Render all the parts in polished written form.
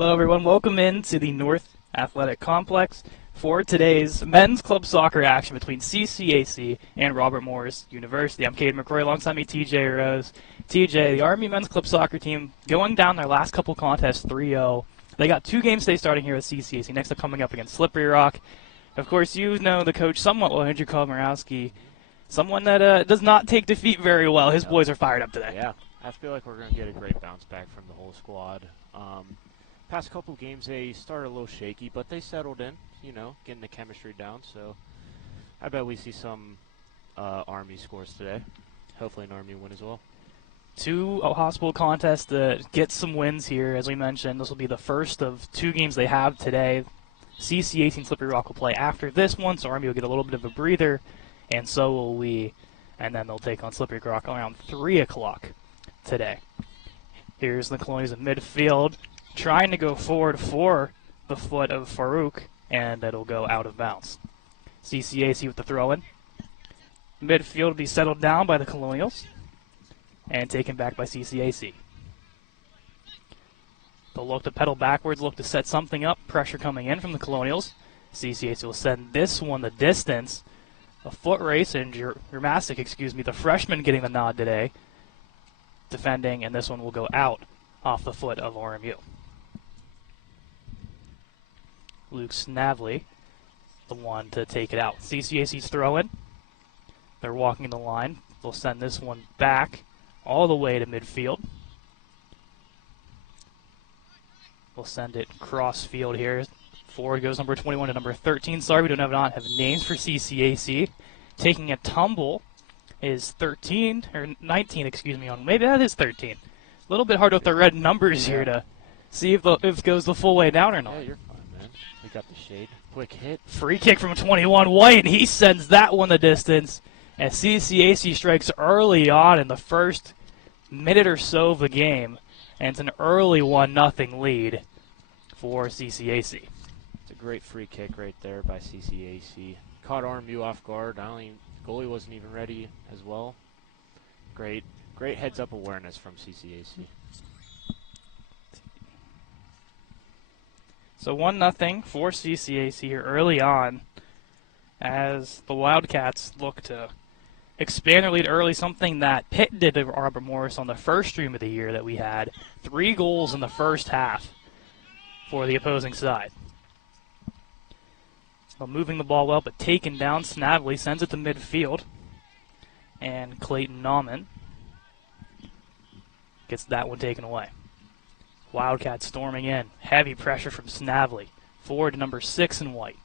Hello everyone, welcome into the North Athletic Complex for today's men's club soccer action between CCAC and Robert Morris University. I'm Caden McCrory, alongside me TJ Rose. TJ, the RMU men's club soccer team going down their last couple contests 3-0. They got 2 games today starting here at CCAC, next up coming up against Slippery Rock. Of course, you know the coach somewhat well, Andrew Komorowski, someone that does not take defeat very well. His boys are fired up today. Yeah, I feel like we're going to get a great bounce back from the whole squad. Past couple games, they started a little shaky, but they settled in, getting the chemistry down. So I bet we see some Army scores today. Hopefully an Army win as well. 2 hospital contests to get some wins here. As we mentioned, this will be the first of 2 games they have today. CCAC and Slippery Rock will play after this one, so Army will get a little bit of a breather, and so will we. And then they'll take on Slippery Rock around 3 o'clock today. Here's the Colonials in midfield, trying to go forward for the foot of Farouk, and it'll go out of bounds. CCAC with the throw-in. Midfield will be settled down by the Colonials and taken back by CCAC. They'll look to pedal backwards, look to set something up. Pressure coming in from the Colonials. CCAC will send this one the distance. A foot race, and Jurmasic, the freshman getting the nod today, defending, and this one will go out off the foot of RMU. Luke Snavely, the one to take it out. CCAC's throw-in. They're walking the line. They'll send this one back all the way to midfield. We'll send it cross field here. Forward goes number 21 to number 13. Sorry, we do not have names for CCAC. Taking a tumble is 13, or 19, maybe that is 13. A little bit hard with the red numbers here to see if it goes the full way down or not. Yeah, you're fine, man. We got the shade. Quick hit. Free kick from 21 White. He sends that one the distance. And CCAC strikes early on in the first minute or so of the game. And it's an early 1-0 lead for CCAC. It's a great free kick right there by CCAC. Caught RMU off guard. Goalie wasn't even ready as well. Great heads-up awareness from CCAC. So 1-0 for CCAC here early on as the Wildcats look to expand their lead early, something that Pitt did to Robert Morris on the first stream of the year that we had. 3 goals in the first half for the opposing side. So moving the ball well, but taken down. Snavely sends it to midfield. And Clayton Nauman gets that one taken away. Wildcats storming in. Heavy pressure from Snavely. Forward to number 6 in white.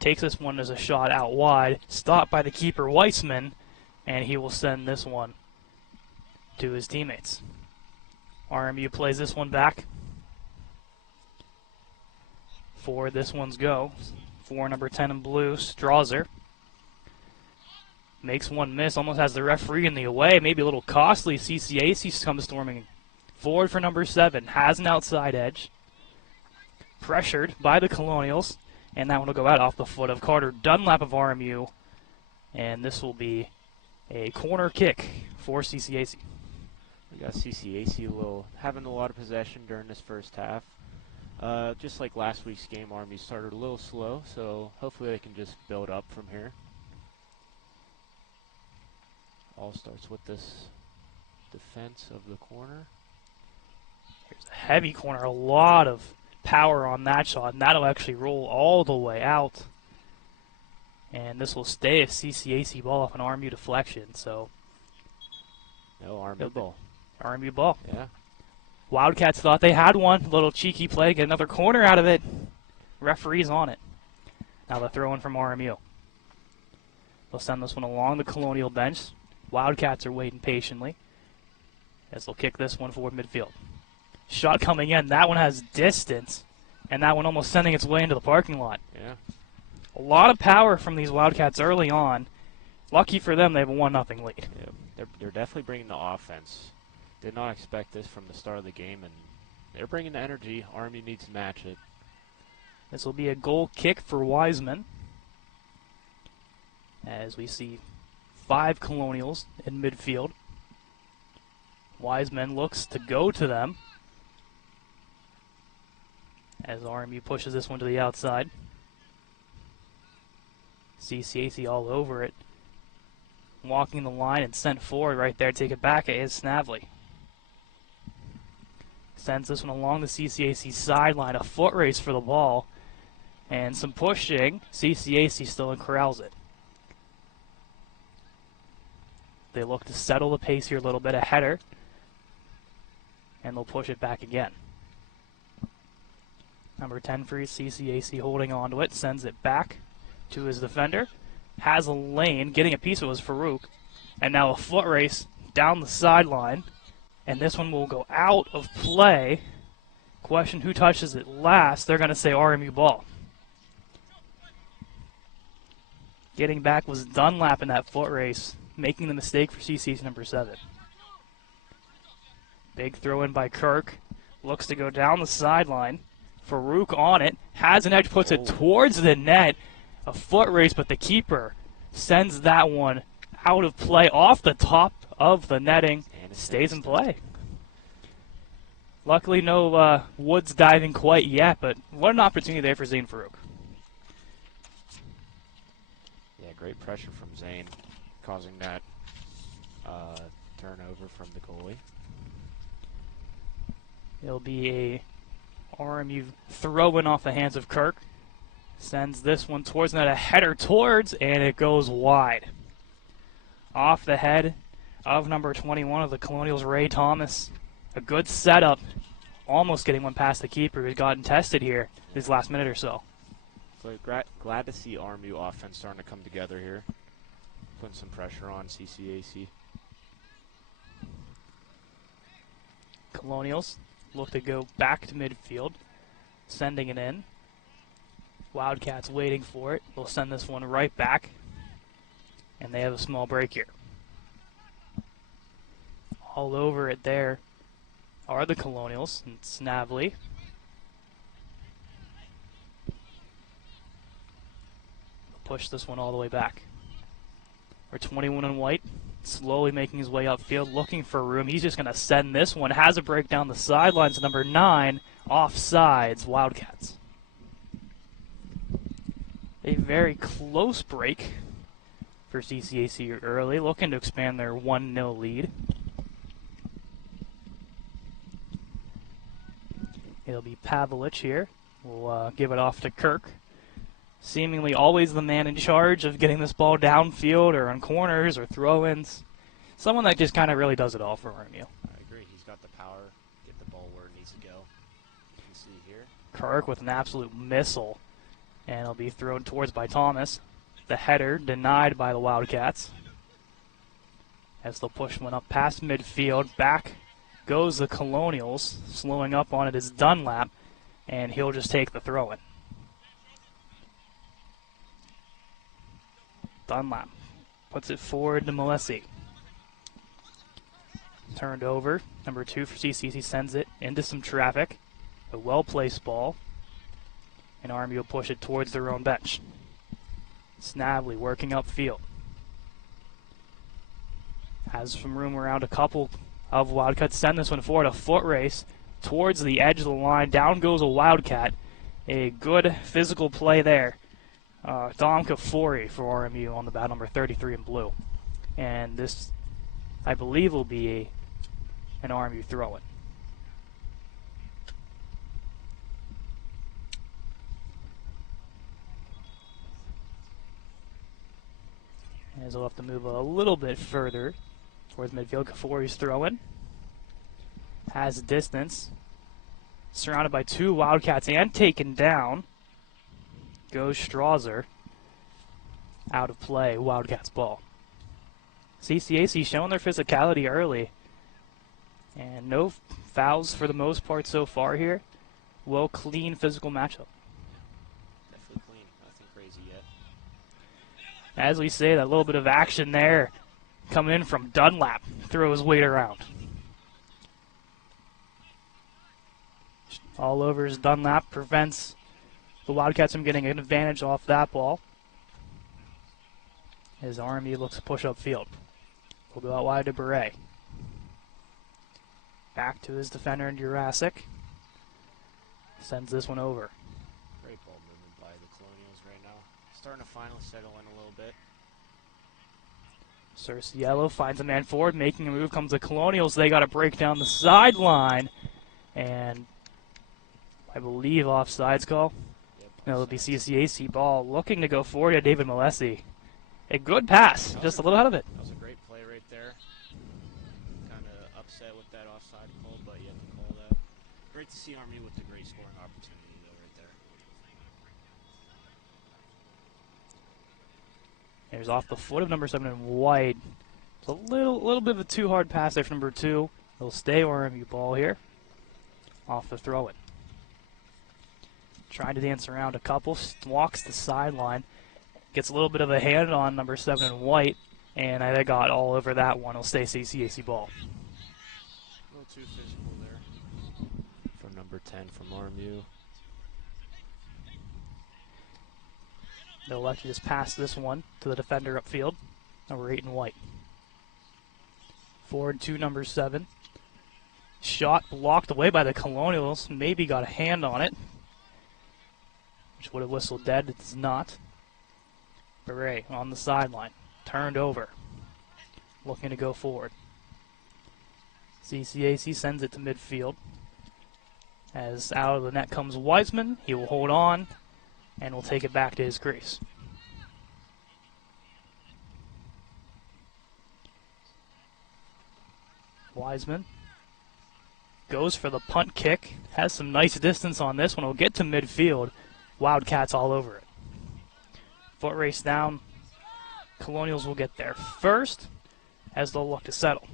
Takes this one as a shot out wide. Stopped by the keeper, Weissman. And he will send this one to his teammates. RMU plays this one back. For this one's go. For number 10 in blue, Strauser. Makes one miss, almost has the referee in the away. Maybe a little costly. CCAC comes storming forward for number 7. Has an outside edge. Pressured by the Colonials. And that one will go out off the foot of Carter Dunlap of RMU. And this will be a corner kick for CCAC. We got CCAC having a lot of possession during this first half. Just like last week's game, Army started a little slow, so hopefully they can just build up from here. All starts with this defense of the corner. Here's a heavy corner, a lot of power on that shot, and that'll actually roll all the way out. And this will stay a CCAC ball off an RMU deflection, so. No, RMU ball. RMU ball. Yeah. Wildcats thought they had one. Little cheeky play, get another corner out of it. Referee's on it. Now they're throwing from RMU. They'll send this one along the Colonial bench. Wildcats are waiting patiently as they'll kick this one forward midfield. Shot coming in. That one has distance, and that one almost sending its way into the parking lot. Yeah. A lot of power from these Wildcats early on. Lucky for them, they have a 1-0 lead. Yeah, they're definitely bringing the offense. Did not expect this from the start of the game, and they're bringing the energy. Army needs to match it. This will be a goal kick for Wiseman. As we see 5 Colonials in midfield. Wiseman looks to go to them. as RMU pushes this one to the outside. CCAC all over it. Walking the line and sent forward right there. Take it back is Snavely. Sends this one along the CCAC sideline. A foot race for the ball. And some pushing. CCAC still corrals it. They look to settle the pace here a little bit. A header. And they'll push it back again. Number 10 for CCAC holding on to it. Sends it back to his defender. Has a lane. Getting a piece of it was Farouk. And now a foot race down the sideline. And this one will go out of play. Question who touches it last. They're going to say RMU ball. Getting back was Dunlap in that foot race, making the mistake for CC's number 7. Big throw in by Kirk. Looks to go down the sideline. Farouk on it. Has an edge, puts it towards the net. A foot race, but the keeper sends that one out of play off the top of the netting. Stays in play. Luckily, no woods diving quite yet, but what an opportunity there for Zane Farouk. Yeah, great pressure from Zane, causing that turnover from the goalie. It'll be a RMU throw-in off the hands of Kirk. Sends this one towards the net, a header towards, and it goes wide. Off the head of number 21 of the Colonials, Ray Thomas. A good setup, almost getting one past the keeper who's gotten tested here this last minute or so. So glad to see RMU offense starting to come together here, putting some pressure on CCAC. Colonials look to go back to midfield, sending it in. Wildcats waiting for it. They'll send this one right back, and they have a small break here. All over it there are the Colonials and Snavely. Push this one all the way back. Our 21 in white, slowly making his way upfield, looking for room. He's just going to send this one. Has a break down the sidelines. Number 9, offsides, Wildcats. A very close break for CCAC early, looking to expand their 1-0 lead. It'll be Pavlich here. We'll give it off to Kirk. Seemingly always the man in charge of getting this ball downfield or on corners or throw-ins. Someone that just kind of really does it all for RMU. I agree. He's got the power, get the ball where it needs to go. You can see here. Kirk with an absolute missile. And it'll be thrown towards by Thomas. The header denied by the Wildcats. As they'll push one up past midfield. Back goes the Colonials. Slowing up on it is Dunlap. And he'll just take the throw-in. Dunlap puts it forward to Malesi. Turned over. Number 2 for CCC sends it into some traffic. A well-placed ball. And RMU will push it towards their own bench. Snavely working upfield. Has some room around a couple of Wildcats. Send this one forward. A foot race towards the edge of the line. Down goes a Wildcat. A good physical play there. Dom Kafori for RMU on the bat, number 33 in blue. And this, I believe, will be an RMU throw-in. As we'll have to move a little bit further towards midfield. Kafori's throw-in. Has distance. Surrounded by 2 Wildcats and taken down. Goes Strasser. Out of play, Wildcats ball. CCAC showing their physicality early. And no fouls for the most part so far here. Well, clean physical matchup. Definitely clean. Nothing crazy yet. As we say, that little bit of action there coming in from Dunlap. Throw his weight around. All over his Dunlap prevents the Wildcats from getting an advantage off that ball. As RMU looks to push upfield. We'll go out wide to Beret. Back to his defender in Jurassic. Sends this one over. Great ball movement by the Colonials right now. Starting to finally settle in a little bit. Cerciello finds a man forward, making a move. Comes the Colonials. They got to break down the sideline. And I believe offsides call. Yep, It'll be offsides. CCAC ball. Looking to go forward to David Malesi. A good pass, just a little out of it. That was a great play right there. Kind of upset with that offside call, but you have to call that. Great to see RMU with a great scoring opportunity, though, right there. There's off the foot of number 7 in white. It's a little bit of a too hard pass there for number 2. It'll stay RMU ball here. Off the throw it. Trying to dance around a couple, walks the sideline. Gets a little bit of a hand on number 7 in white, and I got all over that one. It'll stay CCAC ball. A little too physical there from number 10 from RMU. They'll let you just pass this one to the defender upfield, number 8 in white. Forward to number 7. Shot blocked away by the Colonials. Maybe got a hand on it, which would have whistled dead. It does not. Beret on the sideline. Turned over. Looking to go forward. CCAC sends it to midfield. As out of the net comes Wiseman. He will hold on and will take it back to his crease. Wiseman goes for the punt kick. Has some nice distance on this one. Will get to midfield. Wildcats all over it. Foot race down. Colonials will get there first as they'll look to settle.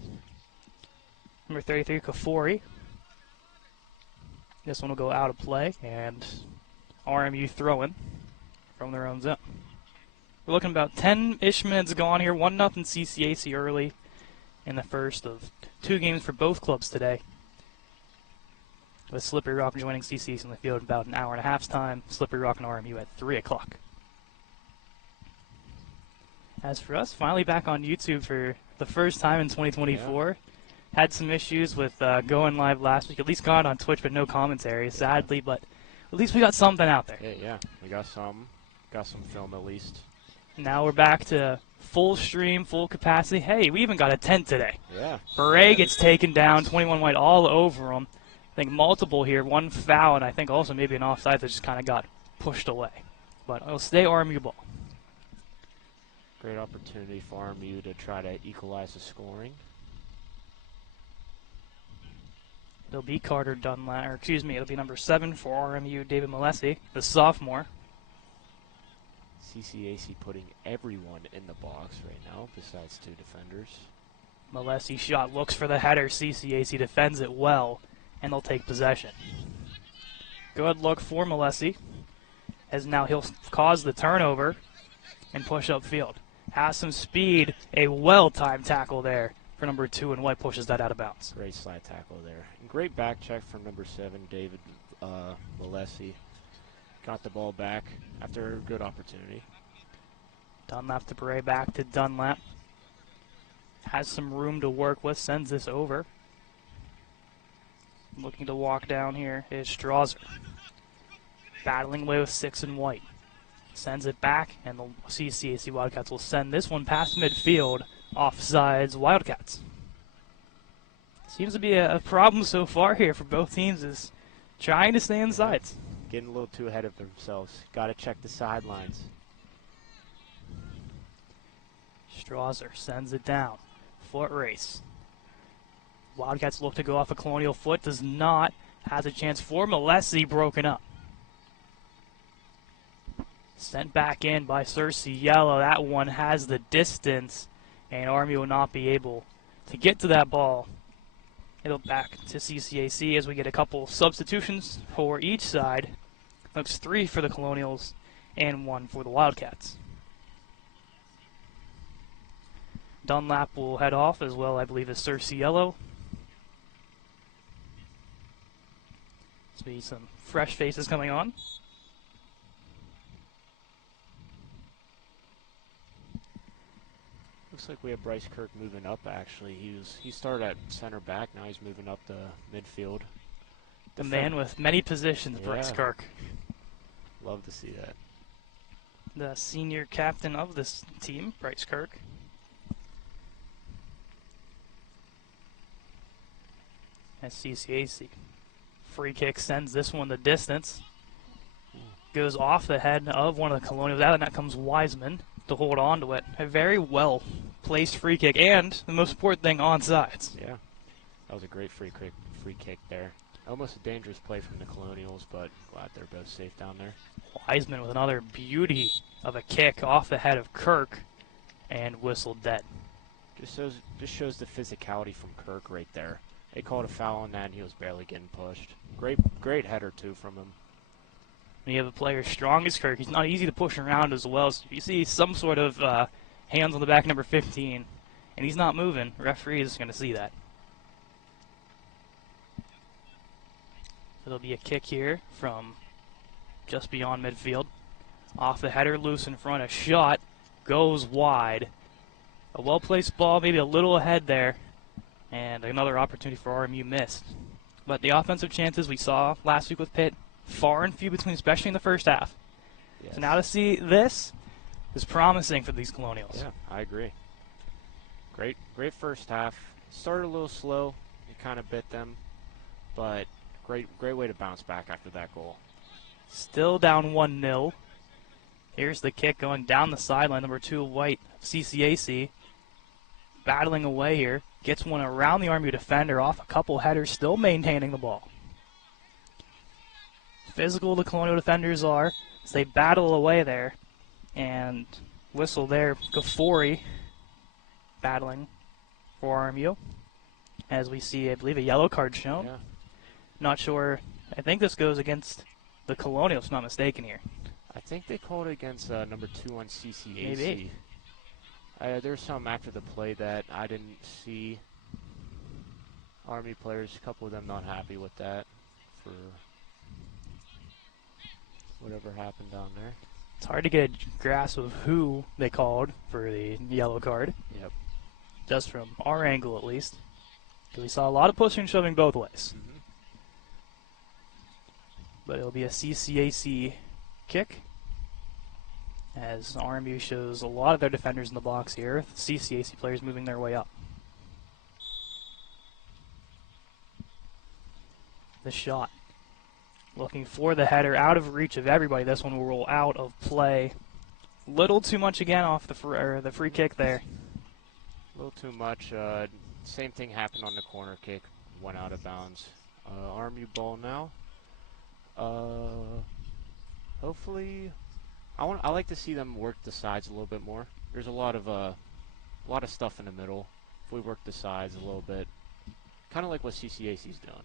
Number 33, Kafori. This one will go out of play, and RMU throwing from their own zone. We're looking about 10-ish minutes gone here. 1-0 CCAC early in the first of 2 games for both clubs today. With Slippery Rock joining CCAC in the field in about an hour and a half's time. Slippery Rock and RMU at 3 o'clock. As for us, finally back on YouTube for the first time in 2024. Yeah. Had some issues with going live last week. At least got on Twitch, but no commentary, sadly. But at least we got something out there. Yeah, we got some film at least. Now we're back to full stream, full capacity. Hey, we even got a tent today. Yeah. Beret gets taken down, 21 white all over him. I think multiple here, 1 foul, and I think also maybe an offside that just kind of got pushed away. But it'll stay RMU ball. Great opportunity for RMU to try to equalize the scoring. It'll be Carter Dunlap, or excuse me, it'll be number 7 for RMU, David Malesi, the sophomore. CCAC putting everyone in the box right now besides 2 defenders. Malesi shot, looks for the header. CCAC defends it well, and they'll take possession. Good look for Malesi, as now he'll cause the turnover and push upfield. Has some speed, a well-timed tackle there for number 2, and White pushes that out of bounds. Great slide tackle there. And great back check from number 7, David Malesi. Got the ball back after a good opportunity. Dunlap to Beret, back to Dunlap. Has some room to work with, sends this over. Looking to walk down here is Strasser. Battling away with 6 in white. Sends it back, and the CCAC Wildcats will send this one past midfield. Offsides Wildcats. Seems to be a problem so far here for both teams, is trying to stay inside. Getting a little too ahead of themselves. Got to check the sidelines. Strasser sends it down. Foot race. Wildcats look to go off a Colonial foot. Does not. Has a chance for Malesi, broken up. Sent back in by Cerciello. That one has the distance, and RMU will not be able to get to that ball. It'll back to CCAC as we get a couple substitutions for each side. Looks 3 for the Colonials and 1 for the Wildcats. Dunlap will head off as well, I believe, as Cerciello. There'll be some fresh faces coming on. Looks like we have Bryce Kirk moving up, actually. He started at center back, now he's moving up the midfield. The man with many positions, Bryce Yeah. Kirk. Love to see that. The senior captain of this team, Bryce Kirk. As CCAC. Free kick sends this one the distance. Goes off the head of one of the Colonials. Out of that comes Wiseman to hold on to it. A very well placed free kick, and the most important thing, onside. Yeah. That was a great free kick there. Almost a dangerous play from the Colonials, but glad they're both safe down there. Wiseman with another beauty of a kick off the head of Kirk, and whistled dead. Just shows the physicality from Kirk right there. They called a foul on that, and he was barely getting pushed. Great header too from him. When you have a player strong as Kirk, he's not easy to push around as well. So if you see some sort of hands on the back number 15, and he's not moving, referee is going to see that. It'll be a kick here from just beyond midfield. Off the header, loose in front, a shot goes wide. A well-placed ball, maybe a little ahead there, and another opportunity for RMU missed. But the offensive chances we saw last week with Pitt, far and few between, especially in the first half. Yes. So now to see this is promising for these Colonials. Yeah, I agree. Great first half. Started a little slow. It kind of bit them, but great way to bounce back after that goal. Still down 1-0. Here's the kick going down the sideline. Number 2, White, CCAC, battling away here. Gets one around the RMU defender off a couple headers, still maintaining the ball. Physical the Colonial defenders are as they battle away there. And whistle there, Gafori battling for RMU. As we see, I believe, a yellow card shown. Yeah. Not sure. I think this goes against the Colonials, if I'm not mistaken here. I think they called it against number 2 on CCAC. Maybe. There's some after the play that I didn't see. Army players, a couple of them not happy with that for whatever happened down there. It's hard to get a grasp of who they called for the yellow card. Yep. Just from our angle, at least. Because we saw a lot of pushing and shoving both ways. Mm-hmm. But it'll be a CCAC kick. As RMU shows a lot of their defenders in the box here. CCAC players moving their way up. The shot. Looking for the header, out of reach of everybody. This one will roll out of play. Little too much again off the free kick there. A little too much. Same thing happened on the corner kick. Went out of bounds. RMU ball now. Hopefully, I like to see them work the sides a little bit more. There's a lot of stuff in the middle. If we work the sides a little bit, kind of like what CCAC's doing.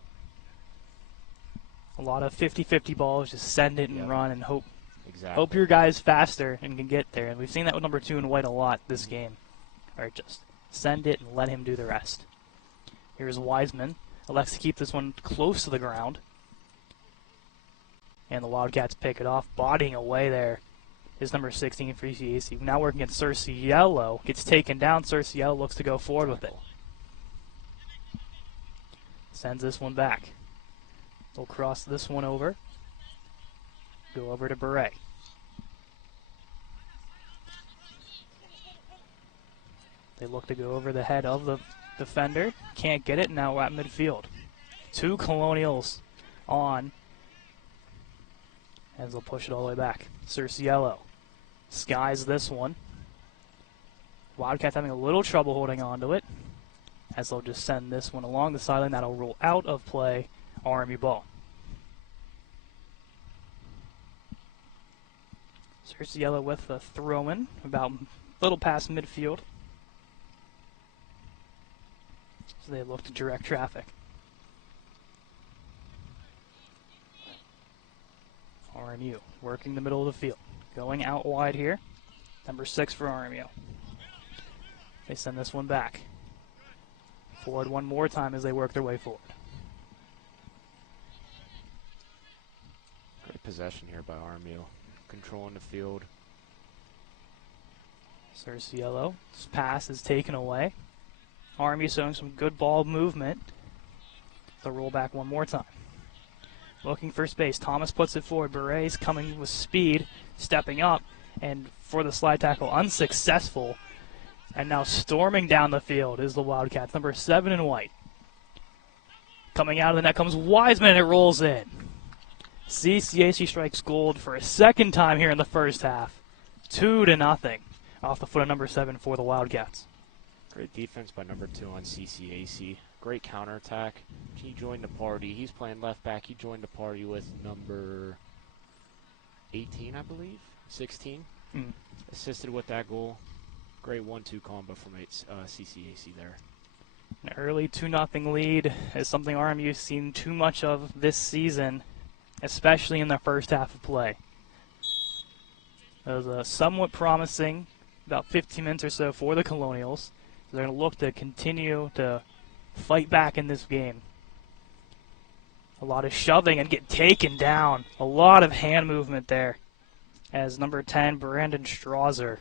A lot of 50-50 balls, just send it and Yep. run and hope Exactly. your guy's faster and can get there. And we've seen that with number 2 in White a lot this game. Or just send it and let him do the rest. Here's Wiseman. Elects to keep this one close to the ground. And the Wildcats pick it off, bodying away there. Is number 16 for CCAC. Now working against Cerciello. Gets taken down. Cerciello looks to go forward with it. Sends this one back. We'll cross this one over. Go over to Beret. They look to go over the head of the defender. Can't get it. Now we're at midfield. 2 Colonials on. As they'll push it all the way back. Cerciello skies this one. Wildcats having a little trouble holding on to it. As they'll just send this one along the sideline. That'll roll out of play. RMU ball. Cerciello with the throw-in, about a little past midfield. So they look to direct traffic. RMU working the middle of the field. Going out wide here. Number 6 for RMU. They send this one back. Forward one more time as they work their way forward. Great possession here by RMU. Controlling the field. Cerciello's pass is taken away. RMU showing some good ball movement. They'll roll back one more time. Looking for space. Thomas puts it forward. Beret's coming with speed, stepping up, and for the slide tackle, unsuccessful. And now storming down the field is the Wildcats, number 7 in white. Coming out of the net comes Wiseman, and it rolls in. CCAC strikes gold for a second time here in the first half. 2-0 off the foot of number 7 for the Wildcats. Great defense by number 2 on CCAC. Great counterattack. He joined the party. He's playing left back. He joined the party with number 18, I believe. 16. Assisted with that goal. Great 1-2 combo from CCAC there. An early 2-0 lead is something RMU's seen too much of this season, especially in the first half of play. It was somewhat promising, about 15 minutes or so for the Colonials. They're going to look to continue to fight back in this game. A lot of shoving and get taken down. A lot of hand movement there as number 10, Brandon Strasser,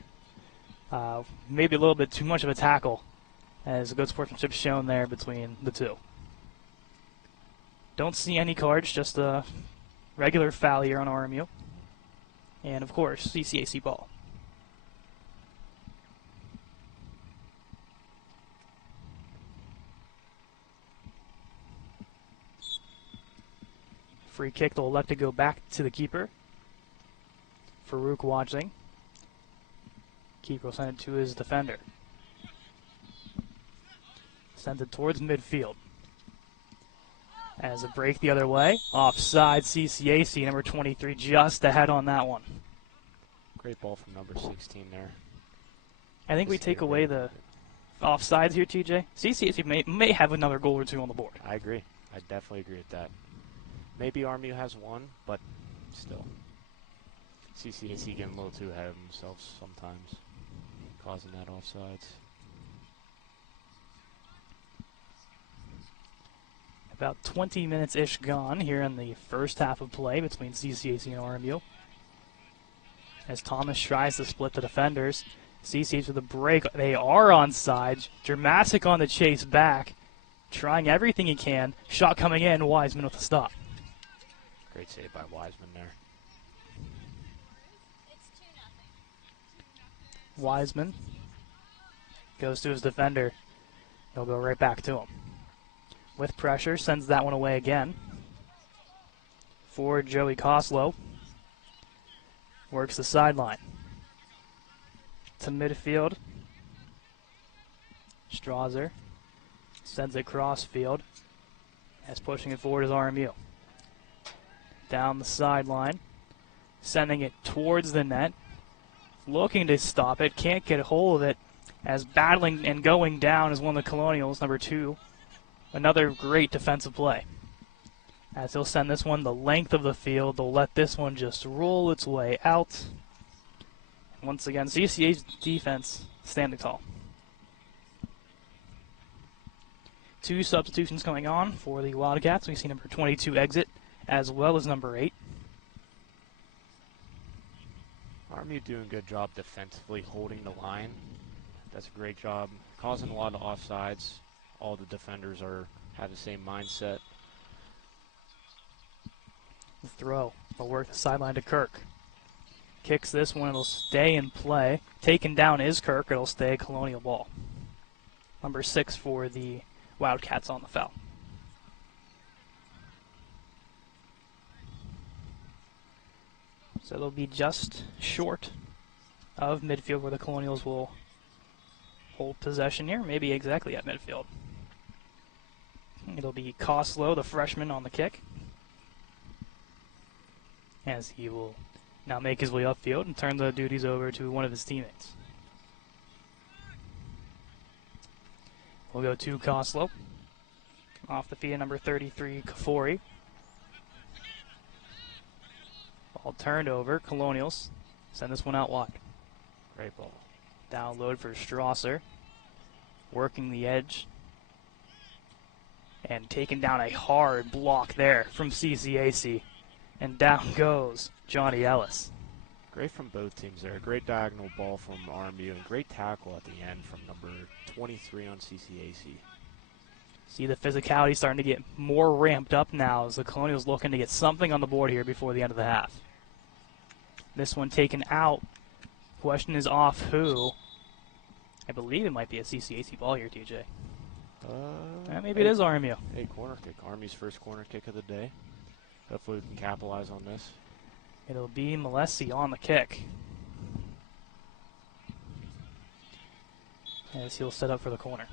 maybe a little bit too much of a tackle, as a good sportsmanship shown there between the two. Don't see any cards, just a regular foul here on RMU. And, of course, CCAC ball. Free kick, they'll elect to go back to the keeper. Farouk watching. Keeper will send it to his defender. Sends it towards midfield. As a break the other way. Offside CCAC, number 23, just ahead on that one. Great ball from number 16 there. I think we take away the offsides here, TJ. CCAC may have another goal or two on the board. I agree. I definitely agree with that. Maybe RMU has one, but still. CCAC getting a little too ahead of themselves sometimes, causing that offsides. About 20 minutes-ish gone here in the first half of play between CCAC and RMU. As Thomas tries to split the defenders. CCAC with a break. They are onside. Dramatic on the chase back. Trying everything he can. Shot coming in. Wiseman with a stop. Great save by Wiseman there. Wiseman goes to his defender. He'll go right back to him. With pressure, sends that one away again. For Joey Koslow. Works the sideline. To midfield. Strasser sends it cross field. As pushing it forward is RMU. Down the sideline. Sending it towards the net. Looking to stop it. Can't get a hold of it. As battling and going down is one of the Colonials, number 2. Another great defensive play. As he'll send this one the length of the field, they'll let this one just roll its way out. Once again, CCA's defense standing tall. 2 substitutions going on for the Wildcats. We see number 22 exit, as well as number 8. RMU doing a good job defensively holding the line. That's a great job, causing a lot of offsides. All the defenders have the same mindset. The throw will work the sideline to Kirk. Kicks this one, it'll stay in play. Taken down is Kirk, it'll stay Colonial ball. Number 6 for the Wildcats on the foul. So they'll be just short of midfield where the Colonials will hold possession here, maybe exactly at midfield. It'll be Koslow, the freshman, on the kick. As he will now make his way upfield and turn the duties over to one of his teammates. We'll go to Koslow. Off the feet of number 33, Kafori. Ball turned over. Colonials send this one out wide. Great ball. Download for Strasser. Working the edge. And taking down a hard block there from CCAC. And down goes Johnny Ellis. Great from both teams there. Great diagonal ball from RMU and great tackle at the end from number 23 on CCAC. See the physicality starting to get more ramped up now as the Colonials looking to get something on the board here before the end of the half. This one taken out. Question is off who? I believe it might be a CCAC ball here, TJ. Maybe it is RMU. A corner kick. Army's first corner kick of the day. Hopefully we can capitalize on this. It'll be Malesi on the kick. As he'll set up for the corner.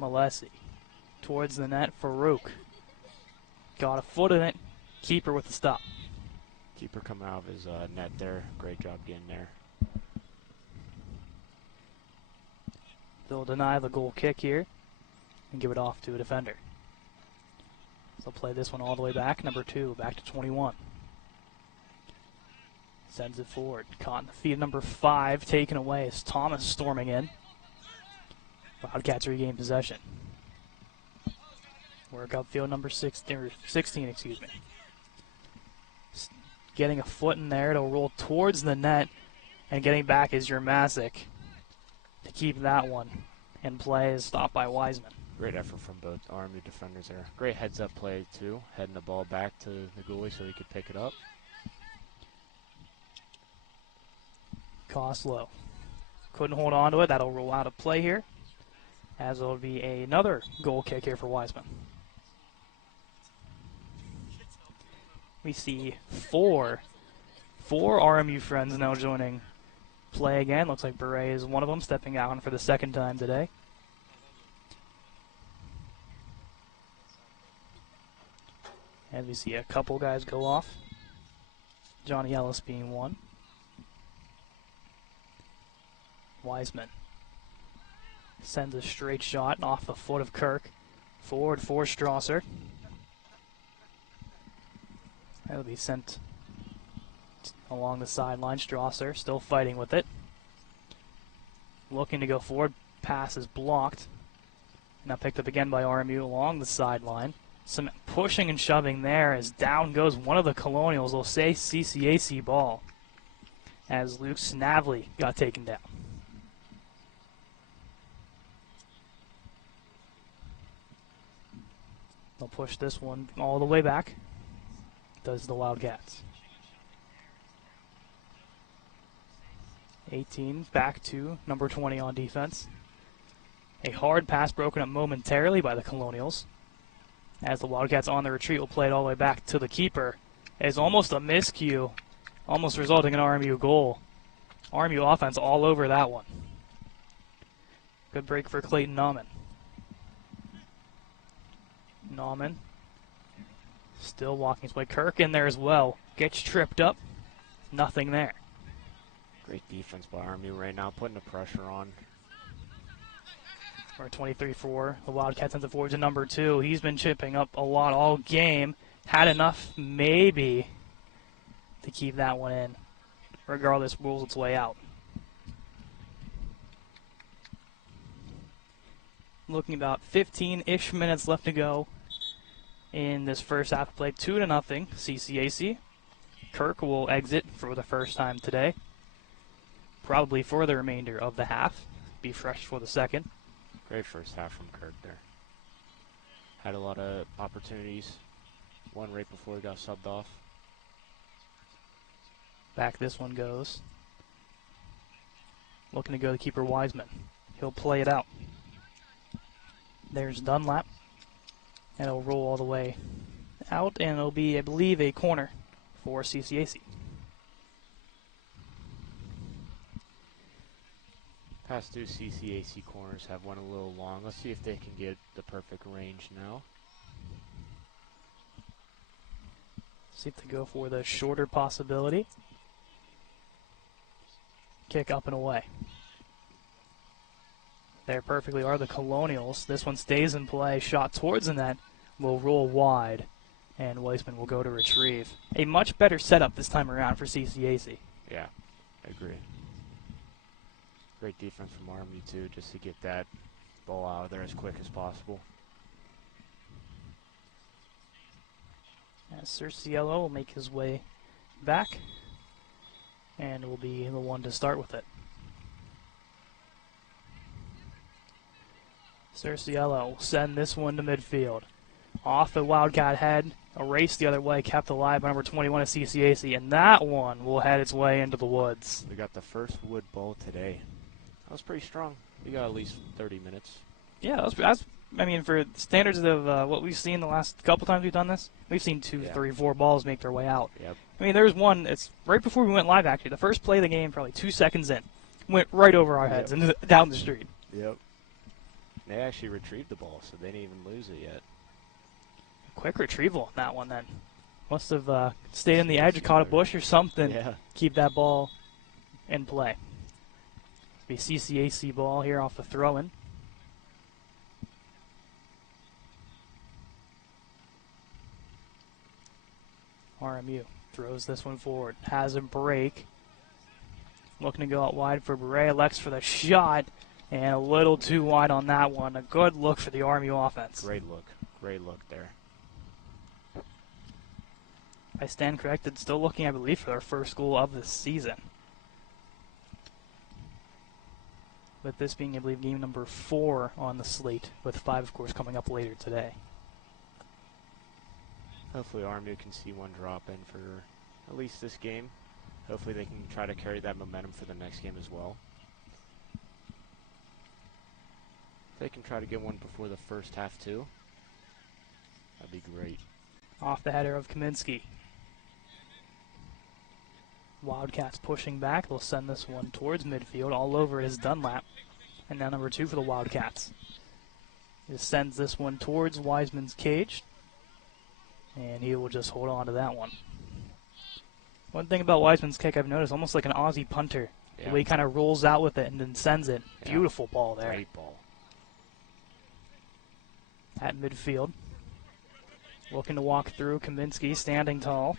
Malesi towards the net. Farouk got a foot in it. Keeper with the stop. Keeper come out of his net there. Great job getting there. They'll deny the goal kick here and give it off to a defender. So play this one all the way back. Number 2, back to 21. Sends it forward. Caught in the feet of number 5. Taken away as Thomas storming in. Wildcats regain possession. Work upfield number 16, excuse me. Getting a foot in there. It'll roll towards the net. And getting back is Yermasic to keep that one in play is stopped by Wiseman. Great effort from both Army defenders there. Great heads-up play, too. Heading the ball back to the goalie so he could pick it up. Costlow couldn't hold on to it. That'll roll out of play here, as it'll be another goal kick here for Wiseman. We see four RMU friends now joining play again. Looks like Beret is one of them, stepping out for the second time today. And we see a couple guys go off. Johnny Ellis being one. Wiseman sends a straight shot off the foot of Kirk. Forward for Strasser. That'll be sent along the sideline. Strasser still fighting with it. Looking to go forward. Pass is blocked. Now picked up again by RMU along the sideline. Some pushing and shoving there as down goes one of the Colonials. They'll say CCAC ball as Luke Snavely got taken down. They'll push this one all the way back. Does the Wildcats. 18 back to number 20 on defense. A hard pass broken up momentarily by the Colonials. As the Wildcats on the retreat will play it all the way back to the keeper. It's almost a miscue, almost resulting in an RMU goal. RMU offense all over that one. Good break for Clayton Nauman. Nauman still walking his way. Kirk in there as well. Gets tripped up. Nothing there. Great defense by RMU right now, putting the pressure on. Or 23 for the Wildcats sends it forward to number 2. He's been chipping up a lot all game. Had enough, maybe, to keep that one in. Regardless, rolls its way out. Looking about 15-ish minutes left to go in this first half of play. 2-0, CCAC. Kirk will exit for the first time today. Probably for the remainder of the half. Be fresh for the second. Great first half from Kirk there. Had a lot of opportunities. One right before he got subbed off. Back this one goes. Looking to go to keeper Wiseman. He'll play it out. There's Dunlap. And it'll roll all the way out, and it'll be, I believe, a corner for CCAC. Past 2 CCAC corners have one a little long. Let's see if they can get the perfect range now. See if they go for the shorter possibility. Kick up and away. There perfectly are the Colonials. This one stays in play. Shot towards the net will roll wide, and Weissman will go to retrieve. A much better setup this time around for CCAC. Yeah, I agree. Great defense from Army, too, just to get that ball out of there as quick as possible. Cerciello will make his way back, and will be the one to start with it. Cerciello will send this one to midfield. Off the Wildcat head, erased the other way, kept alive by number 21 of CCAC, and that one will head its way into the woods. We got the first wood ball today. That was pretty strong. We got at least 30 minutes. Yeah, that's I mean, for standards of what we've seen the last couple times we've done this, we've seen 2, 3, 4 balls make their way out. Yep. I mean, there's one, it's right before we went live, actually. The first play of the game, probably 2 seconds in, went right over our heads and down the street. Yep. They actually retrieved the ball, so they didn't even lose it yet. Quick retrieval on that one, then. Must have stayed in the edge, caught a bush or something. Yeah. Keep that ball in play. Be CCAC ball here off the throw-in. RMU throws this one forward. Has a break. Looking to go out wide for Beret. Elects for the shot. And a little too wide on that one. A good look for the RMU offense. Great look. Great look there. I stand corrected. Still looking, I believe, for their first goal of the season. With this being, I believe, game number 4 on the slate, with 5, of course, coming up later today. Hopefully RMU can see one drop in for at least this game. Hopefully they can try to carry that momentum for the next game as well. If they can try to get one before the first half too, that'd be great. Off the header of Kaminsky. Wildcats pushing back. They'll send this one towards midfield. All over it is Dunlap. And now number 2 for the Wildcats. Just sends this one towards Wiseman's cage. And he will just hold on to that one. One thing about Wiseman's kick I've noticed, almost like an Aussie punter. Yeah. The way he kind of rolls out with it and then sends it. Yeah. Beautiful ball there. Great ball. At midfield. Looking to walk through. Kaminsky standing tall.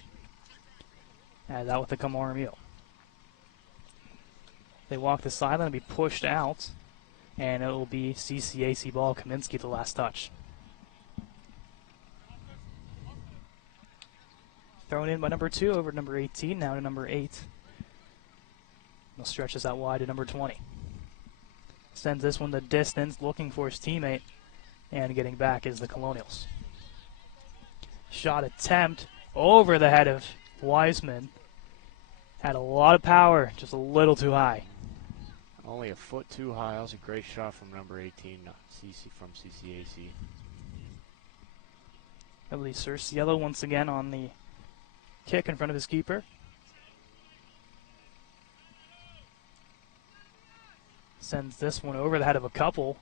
As out with the RMU. They walk the sideline and be pushed out. And it will be CCAC ball. Kaminsky the last touch. Thrown in by number 2 over number 18, now to number 8. He'll stretch this out wide to number 20. Sends this one the distance, looking for his teammate, and getting back is the Colonials. Shot attempt over the head of Wiseman. Had a lot of power, just a little too high. Only a foot too high. That was a great shot from number 18, from CCAC. I believe Cerciello once again on the kick in front of his keeper. Sends this one over the head of a couple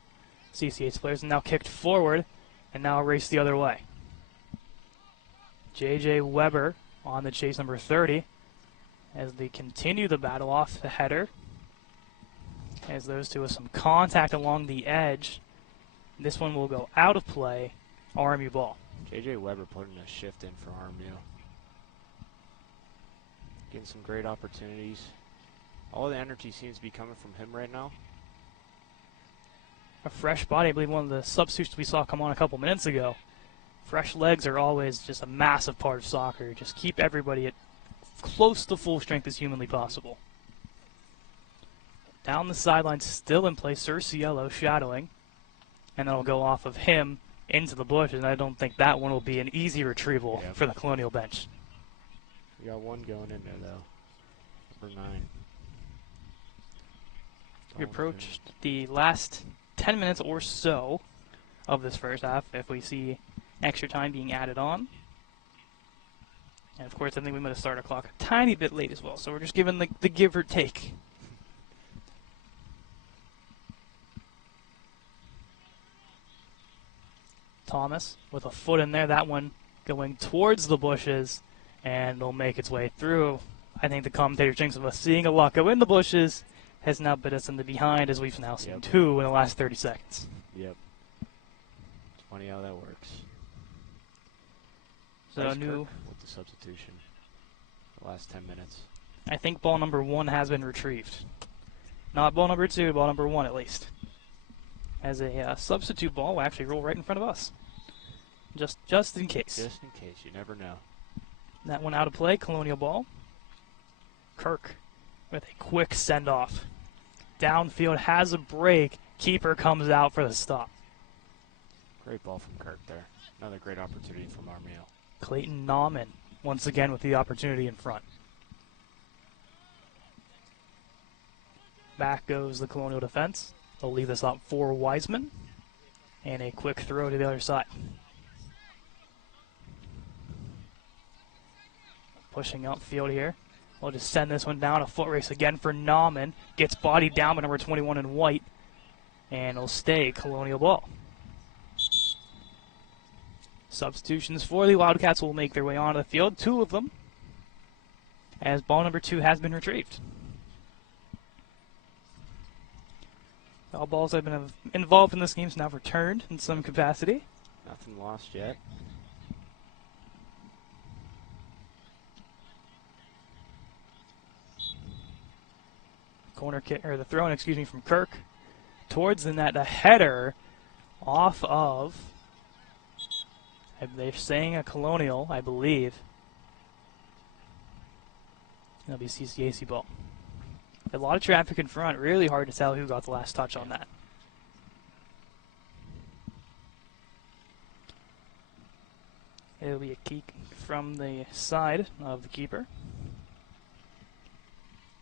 CCH players, and now kicked forward and now raced the other way. J.J. Weber on the chase, number 30, as they continue the battle off the header. As those two have some contact along the edge. This one will go out of play. RMU ball. J.J. Weber putting a shift in for RMU. Getting some great opportunities. All the energy seems to be coming from him right now. A fresh body, I believe one of the substitutes we saw come on a couple minutes ago. Fresh legs are always just a massive part of soccer. Just keep everybody at close to full strength as humanly possible. Down the sideline, still in play, Cerciello shadowing. And that'll go off of him into the bush, and I don't think that one will be an easy retrieval for the Colonial bench. We got one going in there, though. Number 9. We approached the last 10 minutes or so of this first half, if we see extra time being added on. And, of course, I think we might have started our clock a tiny bit late as well, so we're just giving the give or take. Thomas with a foot in there, that one going towards the bushes, and it'll make its way through. I think the commentator thinks of us seeing a lot go in the bushes has now bit us in the behind, as we've now seen 2 in the last 30 seconds. Yep. It's funny how that works. So nice new Kirk with the substitution. The last 10 minutes. I think ball number 1 has been retrieved. Not ball number 2, ball number 1 at least. As a substitute ball will actually roll right in front of us. Just in case. Just in case, you never know. That one out of play, Colonial ball. Kirk with a quick send-off. Downfield has a break. Keeper comes out for the stop. Great ball from Kirk there. Another great opportunity from RMU. Clayton Nauman once again with the opportunity in front. Back goes the Colonial defense. They'll leave this up for Wiseman. And a quick throw to the other side. Pushing upfield here. We'll just send this one down. A foot race again for Nauman. Gets bodied down by number 21 in white. And it'll stay Colonial ball. Substitutions for the Wildcats will make their way onto the field. 2 of them. As ball number 2 has been retrieved. All balls that have been involved in this game have now returned in some capacity. Nothing lost yet. Corner kick, or the throw-in, excuse me, from Kirk towards the net. A header off of, they're saying a Colonial, I believe. It'll be CCAC ball. A lot of traffic in front. Really hard to tell who got the last touch on that. It'll be a kick from the side of the keeper.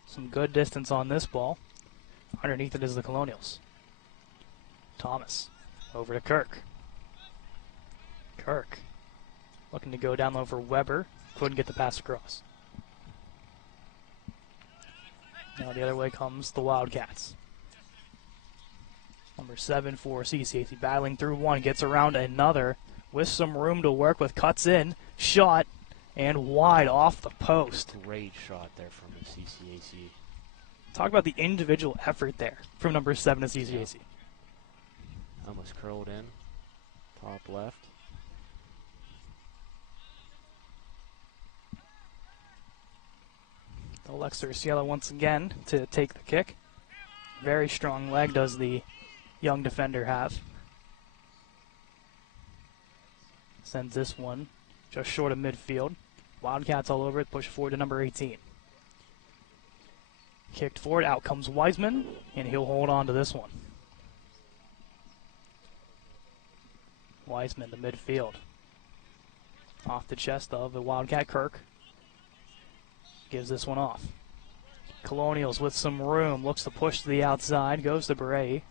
Some good distance on this ball. Underneath it is the Colonials. Thomas over to Kirk. Kirk looking to go down low for Weber. Couldn't get the pass across. Now the other way comes the Wildcats. Number 7 for CCAC, battling through one, gets around another with some room to work with, cuts in, shot, and wide off the post. Great shot there from the CCAC. Talk about the individual effort there from number 7 to CCAC. Yeah. Almost curled in, top left. Alex Cielo once again to take the kick. Very strong leg does the young defender have. Sends this one just short of midfield. Wildcats all over it, push forward to number 18. Kicked forward, out comes Wiseman, and he'll hold on to this one. Wiseman to midfield. Off the chest of the Wildcat Kirk. Gives this one off. Colonials with some room. Looks to push to the outside. Goes to Bray.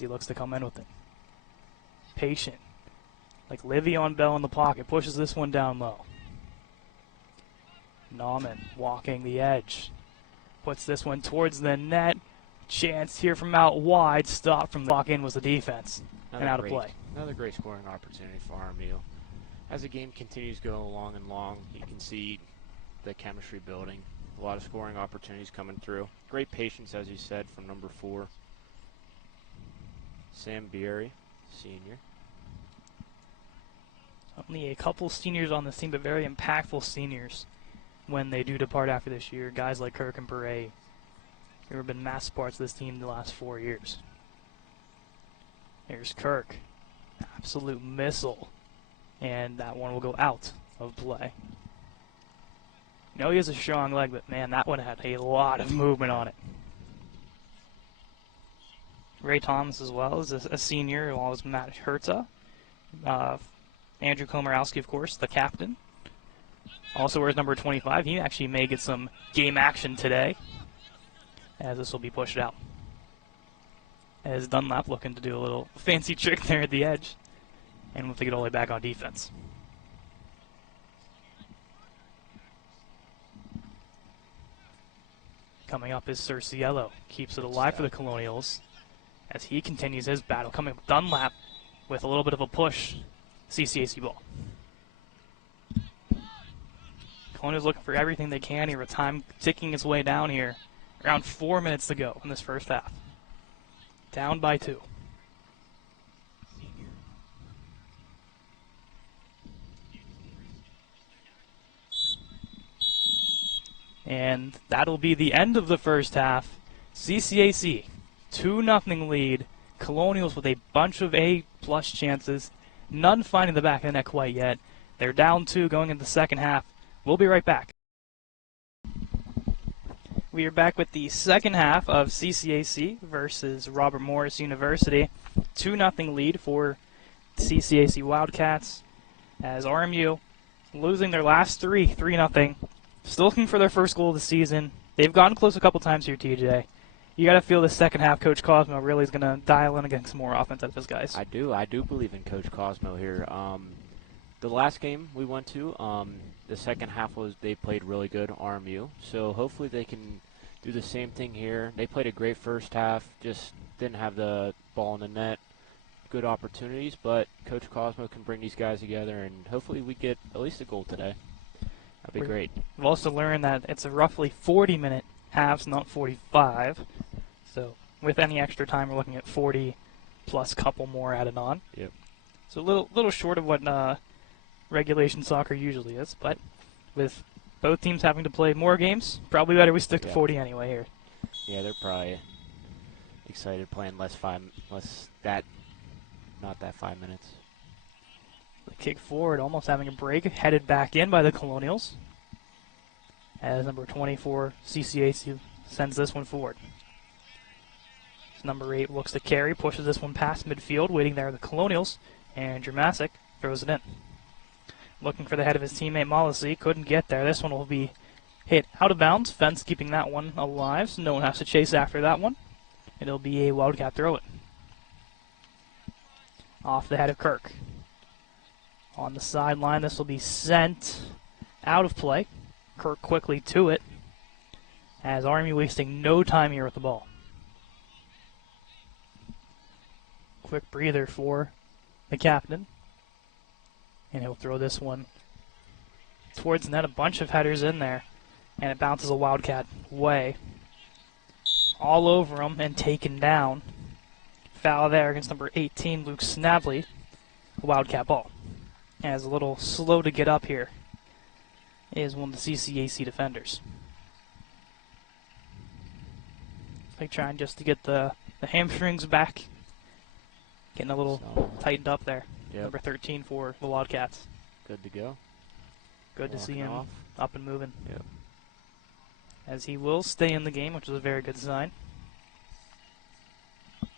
He looks to come in with it. Patient. Like Le'Veon Bell in the pocket. Pushes this one down low. Nauman walking the edge. Puts this one towards the net. Chance here from out wide. Stop from the walk in was the defense. And out of play. Another great scoring opportunity for RMU. As the game continues to go along and long, you can see the chemistry building. A lot of scoring opportunities coming through. Great patience, as you said, from number 4. Sam Beery, senior. Only a couple seniors on this team, but very impactful seniors when they do depart after this year. Guys like Kirk and Beret, who have been massive parts of this team the last 4 years. Here's Kirk. Absolute missile. And that one will go out of play. You know he has a strong leg, but man, that one had a lot of movement on it. Ray Thomas as well is a senior, as well as Matt Herta. Andrew Komorowski, of course, the captain. Also wears number 25. He actually may get some game action today, as this will be pushed out. As Dunlap looking to do a little fancy trick there at the edge. And we'll take it all the way back on defense. Coming up is Cielo. Keeps it alive for the Colonials as he continues his battle. Coming with Dunlap with a little bit of a push. CCAC ball. Colonials looking for everything they can here with time ticking its way down here. Around 4 minutes to go in this first half. Down by 2. And that'll be the end of the first half. CCAC, 2-0 lead. Colonials with a bunch of A-plus chances. None finding the back of the net quite yet. They're down 2 going into the second half. We'll be right back. We are back with the second half of CCAC versus Robert Morris University. 2-0 lead for CCAC Wildcats as RMU losing their last 3-0. Still looking for their first goal of the season. They've gotten close a couple times here, TJ. You got to feel the second half Coach Cosmo really is going to dial in against some more offense out of his guys. I do believe in Coach Cosmo here. The last game we went to, the second half they played really good, RMU. So hopefully they can do the same thing here. They played a great first half, just didn't have the ball in the net. Good opportunities, but Coach Cosmo can bring these guys together, and hopefully we get at least a goal today. That'd be great. We've also learned that it's a roughly 40-minute halves, not 45. So with any extra time, we're looking at 40 plus a couple more added on. Yep. So a little short of what regulation soccer usually is, but with both teams having to play more games, probably better we stick to 40 anyway here. Yeah, they're probably excited playing not that 5 minutes. The kick forward, almost having a break, headed back in by the Colonials. As number 24, CCAC sends this one forward. Number 8 looks to carry, pushes this one past midfield, waiting there are the Colonials, and Dramasic throws it in. Looking for the head of his teammate Mollisey, couldn't get there. This one will be hit out of bounds, fence keeping that one alive, so no one has to chase after that one. It'll be a Wildcat throw it. Off the head of Kirk. On the sideline, this will be sent out of play. Kirk quickly to it, as RMU wasting no time here with the ball. Quick breather for the captain. And he'll throw this one towards the net. A bunch of headers in there. And it bounces a Wildcat way. All over him and taken down. Foul there against number 18, Luke Snavely. A Wildcat ball. As a little slow to get up here is one of the CCAC defenders. Like trying just to get the hamstrings back. Getting a little tightened up there. Yep. Number 13 for the Wildcats. Good to go. Good to see him off. up and moving. Yep. As he will stay in the game, which is a very good sign. We'll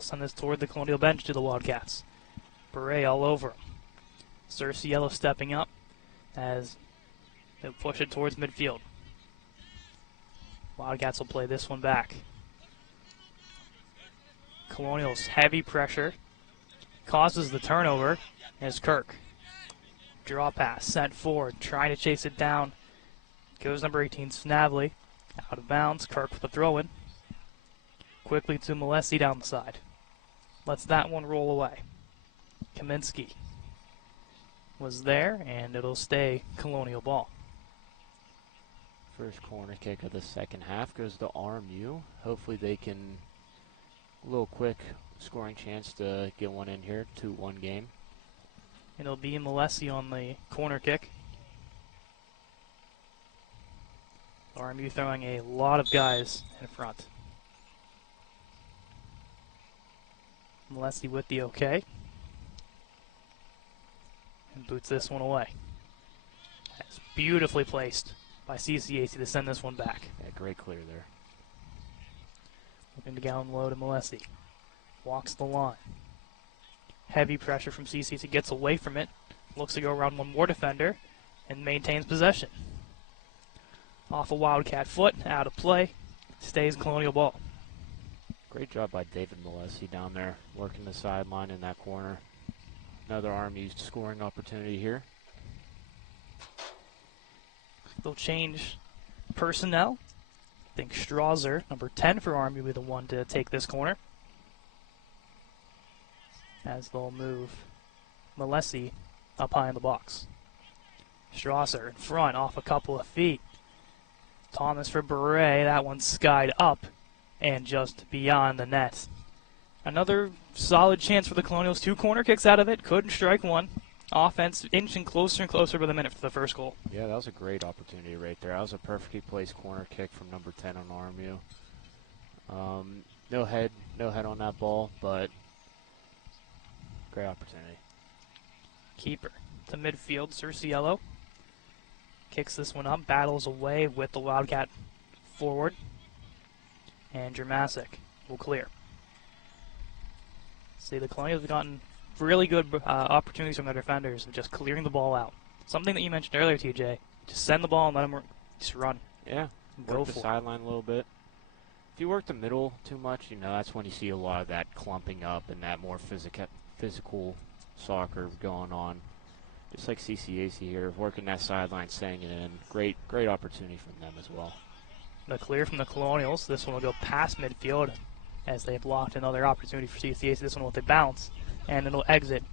send this toward the Colonial bench to the Wildcats. Beret all over him. Cerciello stepping up as they'll push it towards midfield. Wildcats will play this one back. Colonials heavy pressure. Causes the turnover as Kirk. Draw pass, sent forward, trying to chase it down. Goes number 18, Snavely. Out of bounds, Kirk with the throw-in. Quickly to Molesi down the side. Lets that one roll away. Kaminsky was there, and it'll stay Colonial ball. First corner kick of the second half goes to RMU. Hopefully they can, a little quick scoring chance to get one in here, 2-1 game. It'll be Molesi on the corner kick. RMU throwing a lot of guys in front. Molesi with the okay. And boots this one away. That's beautifully placed by CCAC to send this one back. Yeah, great clear there. Looking to down low to Molesi. Walks the line. Heavy pressure from CCAC, gets away from it. Looks to go around one more defender and maintains possession. Off a Wildcat foot, out of play. Stays Colonial ball. Great job by David Molesi down there, working the sideline in that corner. Another RMU scoring opportunity here. They'll change personnel. I think Strauser, number 10 for RMU, will be the one to take this corner. As they'll move Molesi up high in the box. Strasser in front, off a couple of feet. Thomas for Beret, that one skied up and just beyond the net. Another solid chance for the Colonials. 2 corner kicks out of it, couldn't strike one. Offense inching closer and closer by the minute for the first goal. Yeah, that was a great opportunity right there. That was a perfectly placed corner kick from number 10 on RMU. No head on that ball, but great opportunity. Keeper to midfield, Cerciello. Kicks this one up, battles away with the Wildcat forward. And Dramasic will clear. See, the Colonials have gotten really good opportunities from their defenders of just clearing the ball out. Something that you mentioned earlier, TJ. Just send the ball and let them just run. Yeah, Go work the for it. sideline a little bit. If you work the middle too much, that's when you see a lot of that clumping up and that more physical soccer going on. Just like CCAC here, working that sideline, staying it in. Great opportunity from them as well. The clear from the Colonials. This one will go past midfield as they blocked another opportunity for CCAC. This one with a bounce, and it'll exit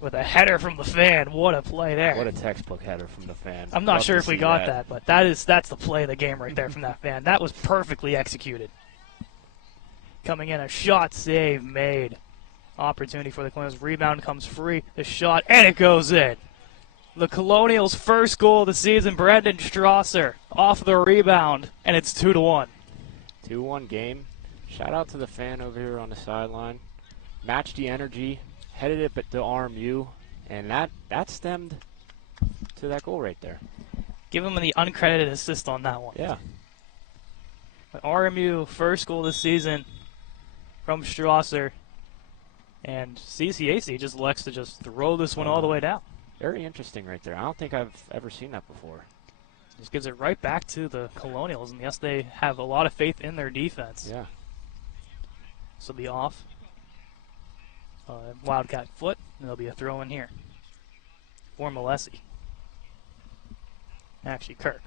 with a header from the fan. What a play there. What a textbook header from the fan. I'm not Love sure to if we see got that, but that's the play of the game right there from that fan. That was perfectly executed. Coming in, a shot save made. Opportunity for the Colonials. Rebound comes free. The shot, and it goes in. The Colonials' first goal of the season, Brandon Strasser, off the rebound, and it's 2-1. 2-1 game. Shout out to the fan over here on the sideline. Matched the energy, headed it at the RMU, and that stemmed to that goal right there. Give him the uncredited assist on that one. Yeah. But RMU, first goal of the season from Strasser, and CCAC just elects to just throw this one all the way down. Very interesting right there. I don't think I've ever seen that before. Just gives it right back to the Colonials, and yes, they have a lot of faith in their defense. Yeah. So be off. Wildcat foot, and there'll be a throw in here for Malesi. Actually, Kirk.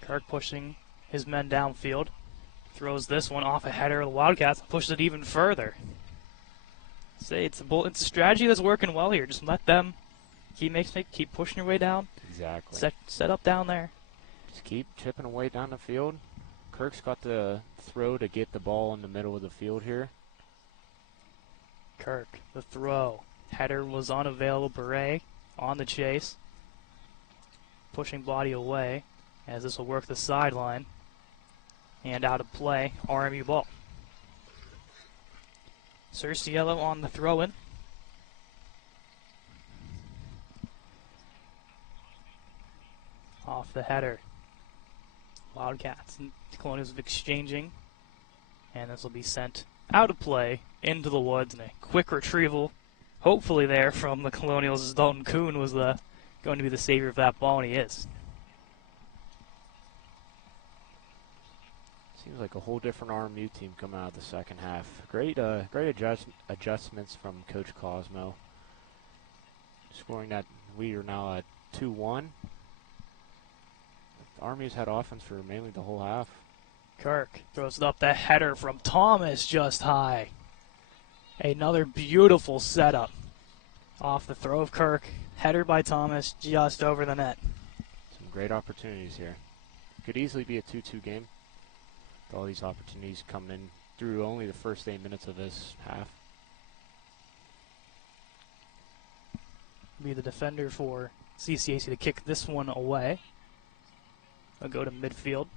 Kirk pushing his men downfield. Throws this one off a header of the Wildcats and pushes it even further. Say it's a strategy that's working well here. Just let them keep pushing your way down. Exactly. Set up down there. Just keep chipping away down the field. Kirk's got the throw to get the ball in the middle of the field here. Kirk, the throw. Header was unavailable. Beret on the chase. Pushing body away as this will work the sideline. And out of play, RMU ball. Cerciello on the throw-in. Off the header. Wildcats and Colonials exchanging. And this will be sent out of play into the woods, and a quick retrieval, hopefully there from the Colonials, as Dalton Kuhn was going to be the savior of that ball, and he is. Seems like a whole different RMU team coming out of the second half. Great adjustments from Coach Cosmo. Scoring that, we are now at 2-1. RMU's had offense for mainly the whole half. Kirk throws it up, the header from Thomas just high. Another beautiful setup. Off the throw of Kirk, header by Thomas just over the net. Some great opportunities here. Could easily be a 2-2 game. With all these opportunities coming in through only the first 8 minutes of this half. Be the defender for CCAC to kick this one away. They'll go to midfield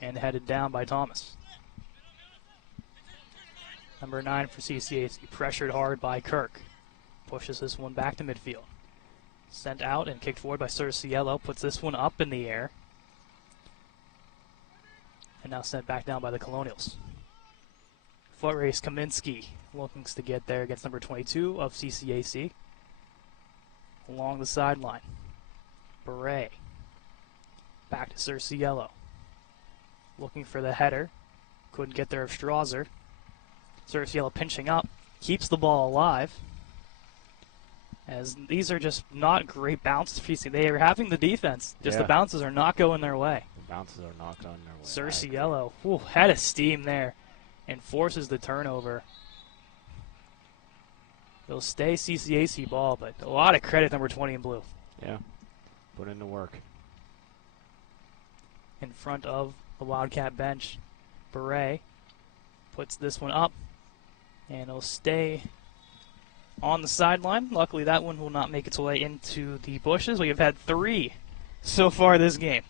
and headed down by Thomas. Number 9 for CCAC, pressured hard by Kirk. Pushes this one back to midfield. Sent out and kicked forward by Cerciello. Puts this one up in the air. And now sent back down by the Colonials. Foot race Kaminsky looking to get there against number 22 of CCAC. Along the sideline. Beret. Back to Cerciello. Looking for the header. Couldn't get there of Strasser. Cerciello pinching up. Keeps the ball alive. As these are just not great bounces for CCAC. They are having the defense. Just the bounces are not going their way. The bounces are not going their way. Cerciello had a steam there and forces the turnover. It'll stay CCAC ball, but a lot of credit number 20 in blue. Yeah, put in the work. In front of the Wildcat bench, Beret puts this one up, and it'll stay on the sideline. Luckily, that one will not make its way into the bushes. We have had 3 so far this game.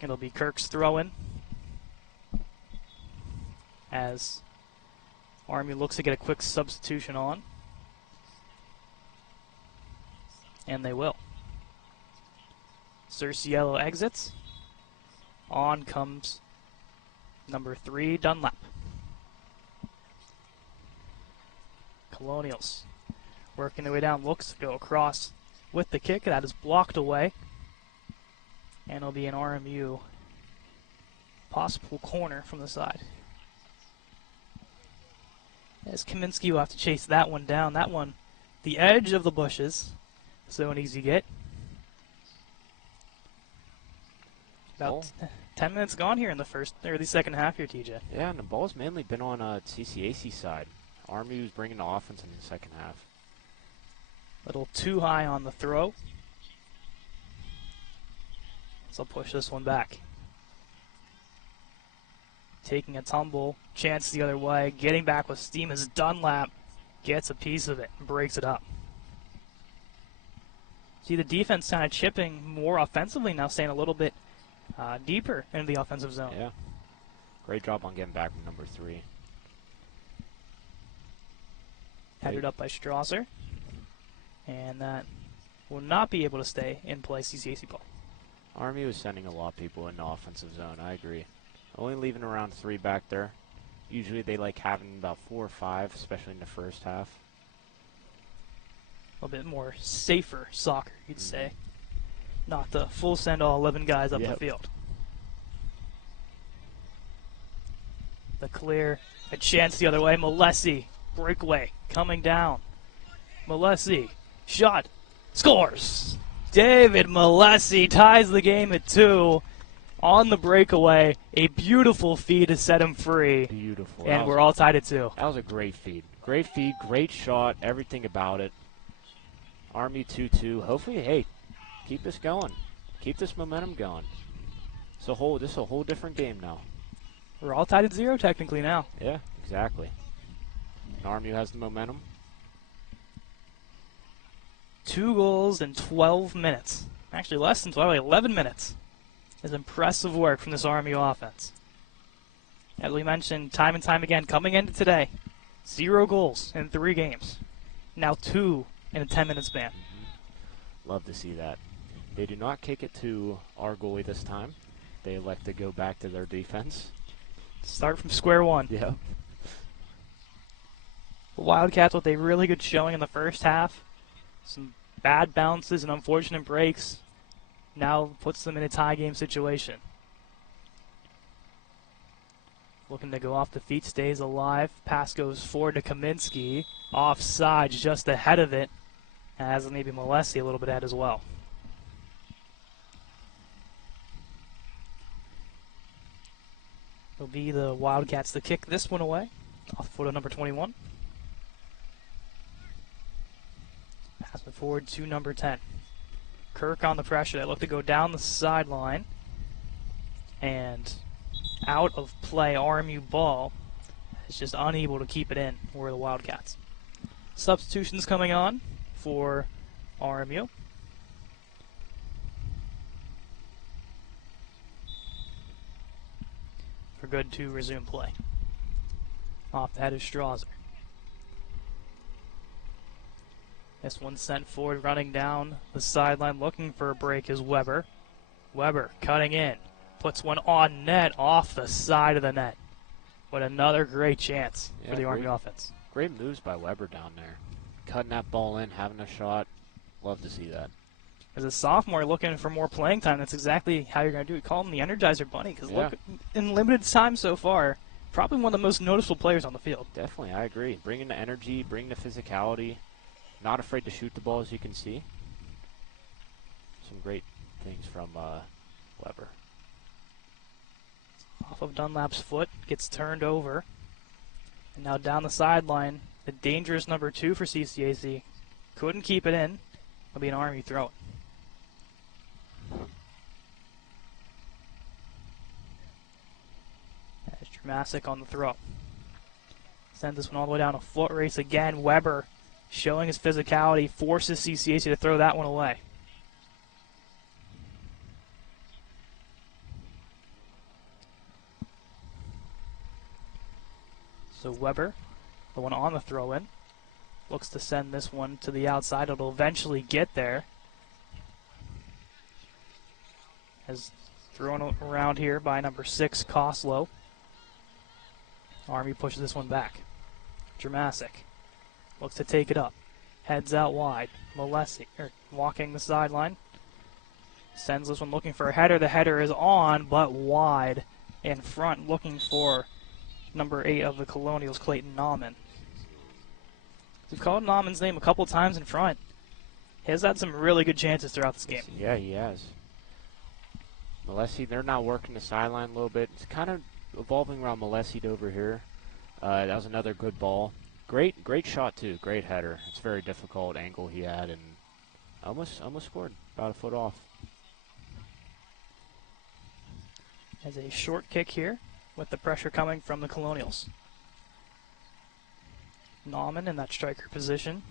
It'll be Kirk's throw-in as Army looks to get a quick substitution on. And they will. Cerciello exits. On comes number 3, Dunlap. Colonials working their way down, looks to go across with the kick. That is blocked away. And it'll be an RMU possible corner from the side. As Kaminsky will have to chase that one down. That one, the edge of the bushes. So an easy get. About 10 minutes gone here in the second half here, TJ. Yeah, and the ball's mainly been on CCAC side. RMU's bringing the offense in the second half. Little too high on the throw. So I'll push this one back. Taking a tumble, chance the other way, getting back with steam as Dunlap gets a piece of it and breaks it up. See the defense kind of chipping more offensively now, staying a little bit deeper into the offensive zone. Yeah. Great job on getting back from number 3. Headed up by Strasser. And that will not be able to stay in play. CCAC ball. RMU is sending a lot of people in the offensive zone. I agree. Only leaving around 3 back there. Usually they like having about 4 or 5, especially in the first half. A little bit more safer soccer, you'd say. Not the full send all 11 guys up the field. The clear, a chance the other way. Malesi, breakaway, coming down. Malesi, shot, scores! David Malesi ties the game at 2 on the breakaway. A beautiful feed to set him free. Beautiful. And we're all tied at 2. That was a great feed. Great feed, great shot, everything about it. Army 2-2. Hopefully, hey, keep this going. Keep this momentum going. This is a whole different game now. We're all tied at 0 technically now. Yeah, exactly. And RMU has the momentum. 2 goals in 12 minutes. Actually, less than 12, 11 minutes. Is impressive work from this RMU offense. As we mentioned time and time again, coming into today, 0 goals in 3 games. Now 2 in a 10-minute span. Love to see that. They do not kick it to our goalie this time. They elect to go back to their defense. Start from square one. Yeah. The Wildcats with a really good showing in the first half. Some bad bounces and unfortunate breaks. Now puts them in a tie game situation. Looking to go off the feet, stays alive. Pass goes forward to Kaminsky. Offside, just ahead of it. As maybe Malesi a little bit ahead as well. It'll be the Wildcats to kick this one away. Off the foot of number 21. Pass it forward to number 10. Kirk on the pressure. They look to go down the sideline. And out of play, RMU ball is just unable to keep it in for the Wildcats. Substitutions coming on for RMU. For good to resume play. Off the head of Strasser. This one sent forward, running down the sideline, looking for a break is Weber. Weber cutting in, puts one on net, off the side of the net. But another great chance for the Army offense. Great moves by Weber down there. Cutting that ball in, having a shot. Love to see that. As a sophomore looking for more playing time, that's exactly how you're going to do it. Call him the Energizer Bunny, because look, in limited time so far, probably one of the most noticeable players on the field. Definitely, I agree. Bringing the energy, bringing the physicality. Not afraid to shoot the ball, as you can see. Some great things from Weber. Off of Dunlap's foot, gets turned over. And now down the sideline, the dangerous number 2 for CCAC. Couldn't keep it in. It'll be an Army throw. That's Dramasic on the throw. Send this one all the way down a foot race again. Weber showing his physicality, forces CCAC to throw that one away. So Weber, the one on the throw-in, looks to send this one to the outside. It'll eventually get there. Is thrown around here by number 6, Koslow. RMU pushes this one back. Dramasic looks to take it up. Heads out wide. Molesi, walking the sideline. Sends this one looking for a header. The header is on, but wide in front, looking for number 8 of the Colonials, Clayton Nauman. We've called Nauman's name a couple times in front. He has had some really good chances throughout this game. Yeah, he has. Molesi, they're now working the sideline a little bit. It's kind of evolving around Molesi over here. That was another good ball. Great shot too. Great header. It's a very difficult angle he had, and almost scored. About a foot off. As a short kick here, with the pressure coming from the Colonials. Nauman in that striker position.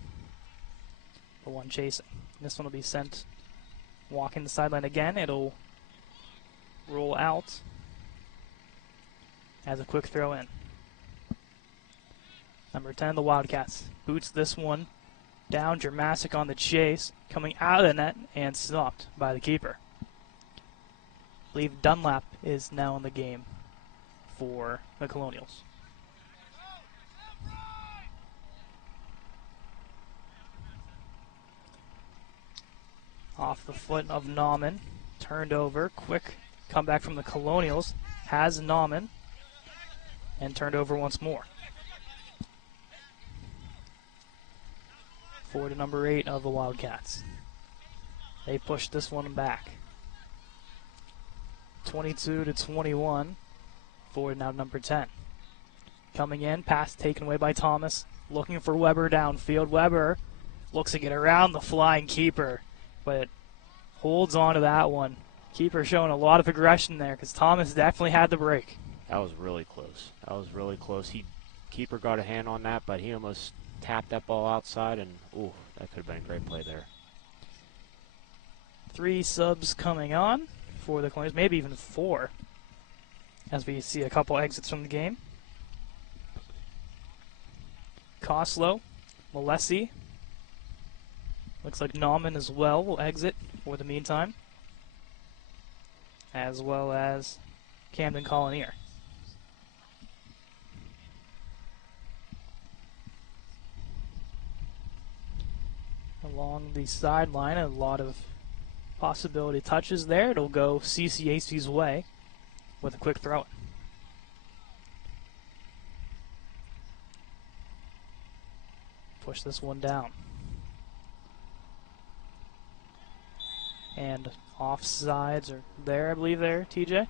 The one chasing. This one will be sent walking the sideline again. It'll roll out as a quick throw in. Number 10, the Wildcats, boots this one down. Dramasic on the chase, coming out of the net and stopped by the keeper. I believe Dunlap is now in the game for the Colonials. Off the foot of Nauman, turned over, quick comeback from the Colonials, has Nauman, and turned over once more. Forward to number 8 of the Wildcats. They push this one back. 22-21. Forward now to number 10. Coming in, pass taken away by Thomas. Looking for Weber downfield. Weber looks to get around the flying keeper, but holds on to that one. Keeper showing a lot of aggression there because Thomas definitely had the break. That was really close. Keeper got a hand on that, but he almost tapped that ball outside, and ooh, that could have been a great play there. 3 subs coming on for the Colonials, maybe even 4, as we see a couple exits from the game. Koslow, Molesi, looks like Nauman as well will exit for the meantime, as well as Camden Collier. Along the sideline, a lot of possibility touches there. It'll go CCAC's way with a quick throw. Push this one down. And offsides are there, I believe there, TJ? I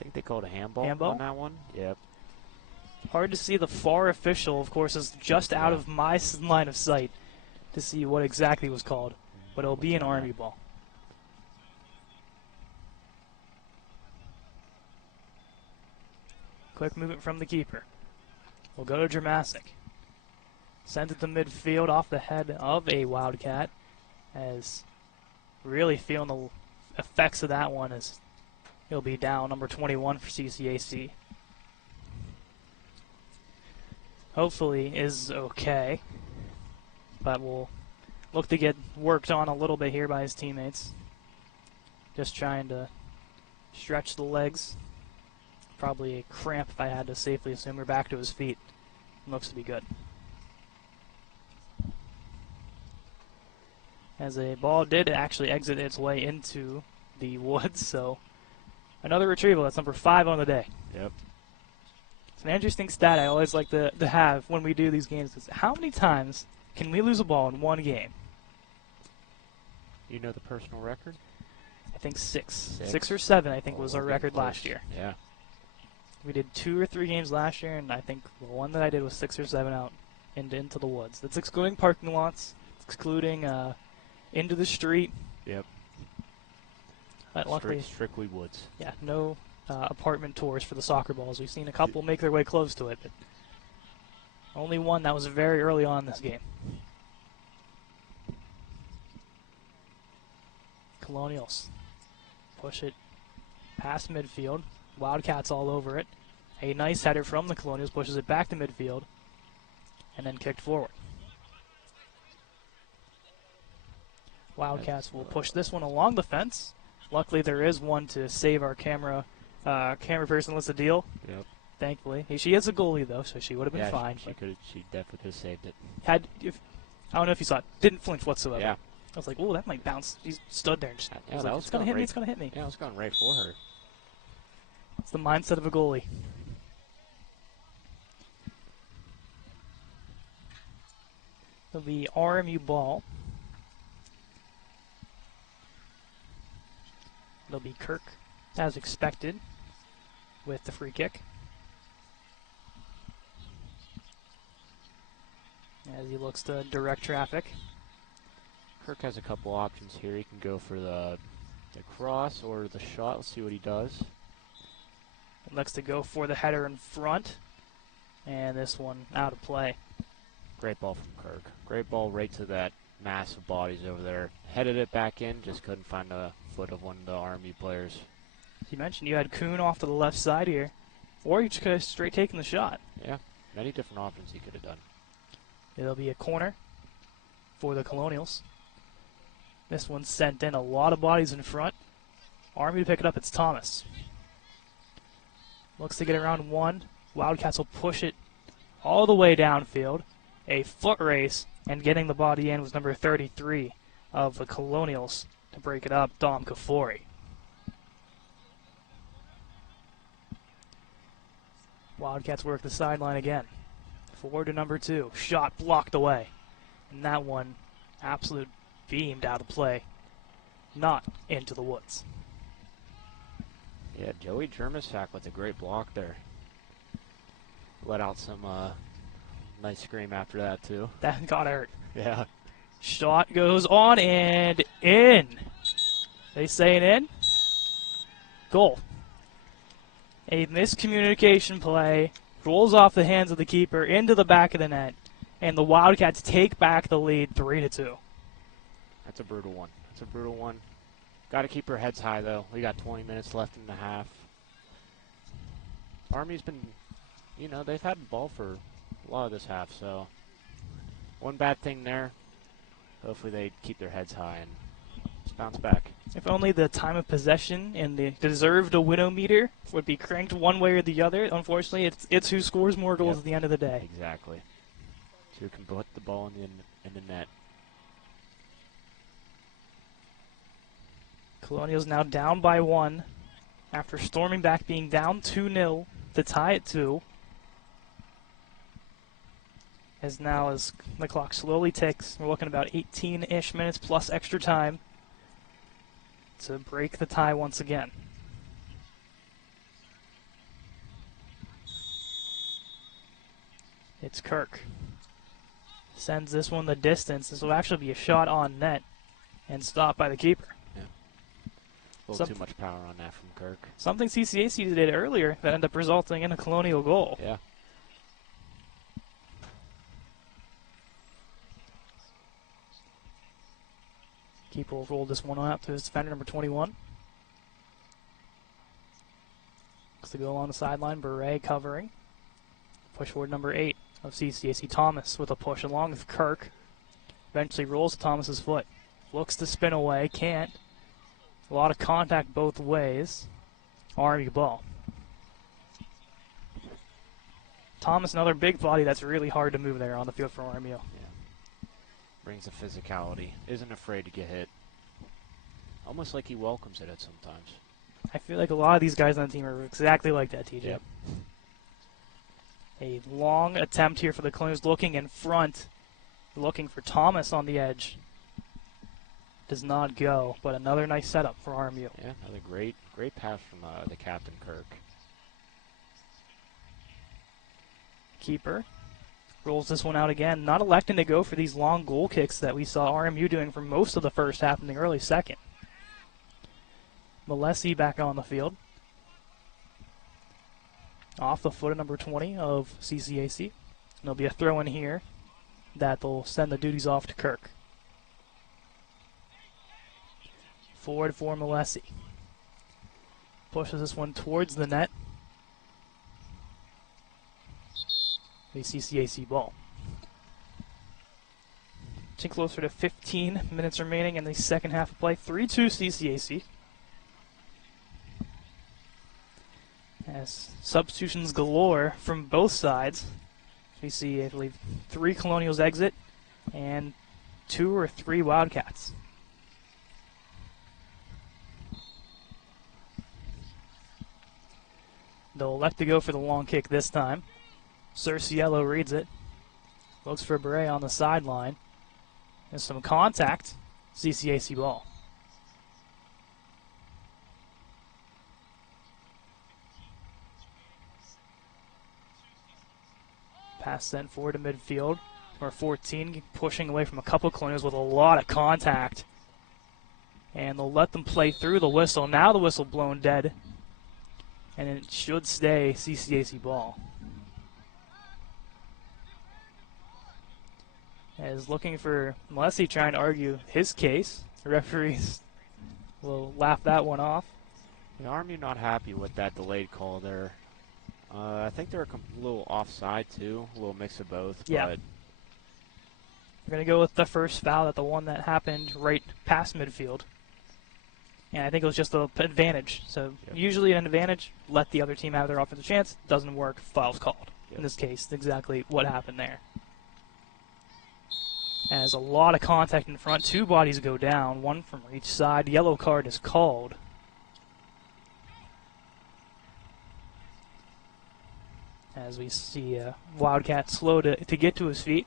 think they called a handball Handball? on that one. Yep. Hard to see. The far official, of course, is just out of my line of sight to see what exactly was called, but it'll be an RMU ball. Quick movement from the keeper. We'll go to Dramasic. Sends it to midfield off the head of a Wildcat, as really feeling the effects of that one as he'll be down, number 21 for CCAC. Hopefully is okay, but we'll look to get worked on a little bit here by his teammates. Just trying to stretch the legs. Probably a cramp if I had to safely assume. We're back to his feet. Looks to be good. As a ball did actually exit its way into the woods, so another retrieval. That's number 5 on the day. Yep. It's an interesting stat I always like to have when we do these games. Is how many times can we lose a ball in one game? You know the personal record? I think 6. 6 or 7, I think, was our record close. last year. Yeah. We did 2 or 3 games last year, and I think the one that I did was 6 or 7 out into the woods. That's excluding parking lots, excluding into the street. Yep. But luckily, strictly woods. yeah, no apartment tours for the soccer balls. We've seen a couple make their way close to it, but only one that was very early on in this game. Colonials push it past midfield. Wildcats all over it. A nice header from the Colonials pushes it back to midfield and then kicked forward. Wildcats will push this one along the fence. Luckily, there is one to save our camera person. Let's a deal. Yep. Thankfully, she is a goalie though, so she would have been fine. She definitely could have saved it. I don't know if you saw it. Didn't flinch whatsoever. Yeah. I was like, "Oh, that might bounce." She stood there and just Yeah, was like, "It's gonna hit me. It's gonna hit me." Yeah, it was going right for her. It's the mindset of a goalie. It'll be RMU ball. It'll be Kirk, as expected, with the free kick. As he looks to direct traffic. Kirk has a couple options here. He can go for the cross or the shot. Let's see what he does. He looks to go for the header in front. And this one out of play. Great ball from Kirk. Great ball right to that mass of bodies over there. Headed it back in, just couldn't find the foot of one of the RMU players. As you mentioned, you had Kuhn off to the left side here. Or you just could have straight taken the shot. Yeah, many different options he could have done. It'll be a corner for the Colonials. This one's sent in, a lot of bodies in front. Army to pick it up, it's Thomas. Looks to get around one. Wildcats will push it all the way downfield. A foot race, and getting the body in was number 33 of the Colonials to break it up, Dom Kafori. Wildcats work the sideline again. Forward to number 2. Shot blocked away. And that one absolute beamed out of play. Not into the woods. Yeah, Joey Germasak with a great block there. Let out some nice scream after that, too. That got hurt. Yeah. Shot goes on and in. They say it in. Goal. A miscommunication play. Rolls off the hands of the keeper into the back of the net. And the Wildcats take back the lead 3-2. That's a brutal one. That's a brutal one. Got to keep our heads high, though. We got 20 minutes left in the half. Army's been, they've had the ball for a lot of this half, so one bad thing there. Hopefully they keep their heads high and just bounce back. If only the time of possession and the deserved a widow-meter would be cranked one way or the other. Unfortunately, it's who scores more goals at the end of the day. Exactly. So who can put the ball in the net. Colonials now down by 1 after storming back, being down 2-0 to tie it 2. As the clock slowly ticks, we're looking about 18-ish minutes plus extra time to break the tie once again. It's Kirk. Sends this one the distance. This will actually be a shot on net and stopped by the keeper. Yeah. A little too much power on that from Kirk. Something CCAC did earlier that ended up resulting in a Colonial goal. Yeah. Keeper will roll this one up to his defender, number 21. Looks to go along the sideline. Beret covering. Push forward number 8 of CCAC. Thomas with a push along with Kirk. Eventually rolls to Thomas's foot. Looks to spin away. Can't. A lot of contact both ways. RMU ball. Thomas, another big body that's really hard to move there on the field for RMU. Yeah. Brings the physicality. Isn't afraid to get hit. Almost like he welcomes it at sometimes. I feel like a lot of these guys on the team are exactly like that, TJ. Yep. A long attempt here for the Colonials, looking in front, looking for Thomas on the edge. Does not go, but another nice setup for RMU. Yeah, another great pass from the captain, Kirk. Keeper rolls this one out again, not electing to go for these long goal kicks that we saw RMU doing for most of the first half and the early second. Malesi back on the field. Off the foot of number 20 of CCAC. There'll be a throw in here that will send the duties off to Kirk. Forward for Malesi. Pushes this one towards the net. The CCAC ball. Closer to 15 minutes remaining in the second half of play. 3-2 CCAC. As substitutions galore from both sides. We see, I believe, 3 Colonials exit and 2 or 3 Wildcats. They'll elect to go for the long kick this time. Cerciello reads it. Looks for Beret on the sideline. There's some contact. CCAC ball. Pass sent forward to midfield. Number 14 pushing away from a couple of Colonials with a lot of contact. And they'll let them play through the whistle. Now the whistle blown dead. And it should stay CCAC ball. As looking for Malesi trying to argue his case. The referees will laugh that one off. The RMU not happy with that delayed call there. I think they're a little offside too, a little mix of both. Yeah. But we're going to go with the first foul, the one that happened right past midfield. And I think it was just an advantage. So usually an advantage, let the other team have their offensive chance. Doesn't work, foul's called. In this case, exactly what happened there. As a lot of contact in front, 2 bodies go down, 1 from each side. Yellow card is called. As we see Wildcat slow to get to his feet.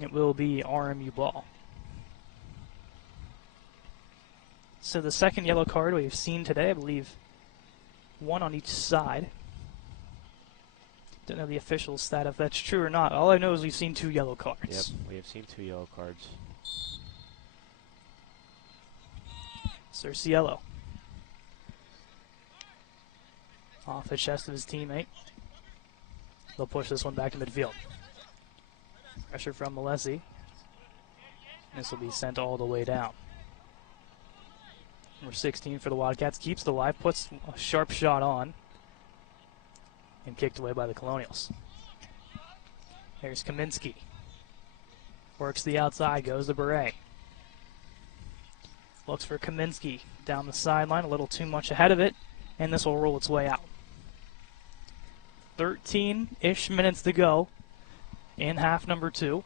It will be RMU ball. So the second yellow card we've seen today, I believe 1 on each side. Don't know the official stat if that's true or not. All I know is we've seen 2 yellow cards. Yep, we have seen 2 yellow cards. Cerciello. Off the chest of his teammate. They'll push this one back to midfield. Pressure from Malesi. This will be sent all the way down. Number 16 for the Wildcats keeps the live, puts a sharp shot on, and kicked away by the Colonials. Here's Kaminsky. Works the outside, goes to Beret. Looks for Kaminsky down the sideline, a little too much ahead of it, and this will roll its way out. 13-ish minutes to go in half number 2.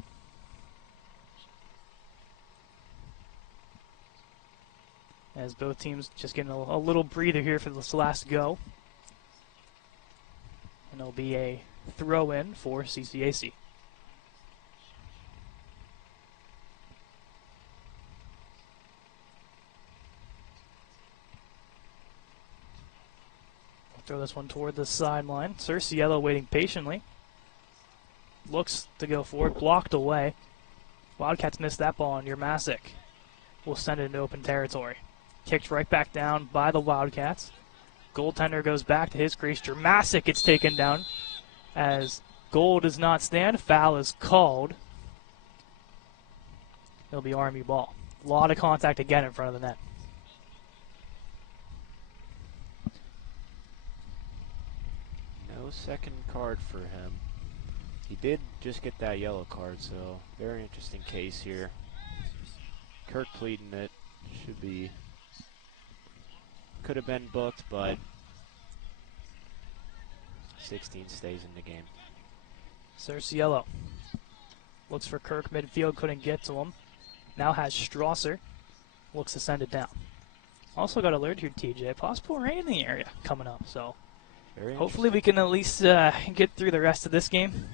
As both teams just getting a little breather here for this last go. And it'll be a throw-in for CCAC. Throw this one toward the sideline. Cerciello waiting patiently. Looks to go forward, blocked away. Wildcats missed that ball, and Yermasic will send it into open territory. Kicked right back down by the Wildcats. Goaltender goes back to his crease. Yermasic gets taken down as goal does not stand. Foul is called. It'll be RMU ball. A lot of contact again in front of the net. No second card for him. He did just get that yellow card, so very interesting case here. Kirk pleading it. Should be. Could have been booked, but 16 stays in the game. Cerciello looks for Kirk midfield, couldn't get to him. Now has Strasser. Looks to send it down. Also got alert here, TJ. Possible rain in the area coming up, so hopefully we can at least get through the rest of this game.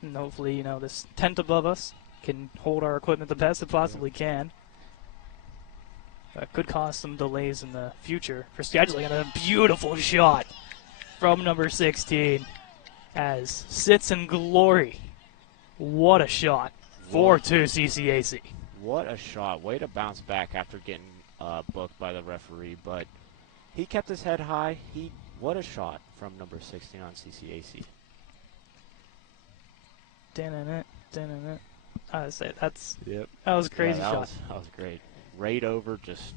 And hopefully, you know, this tent above us can hold our equipment the best it possibly can. Could cause some delays in the future for scheduling. And a beautiful shot from number 16 as sits in glory. What a shot. 4-2 CCAC. What a shot. Way to bounce back after getting booked by the referee. But he kept his head high. What a shot from number 16 on CCAC. I say that was a crazy Yeah, shot. That was great. Right over, just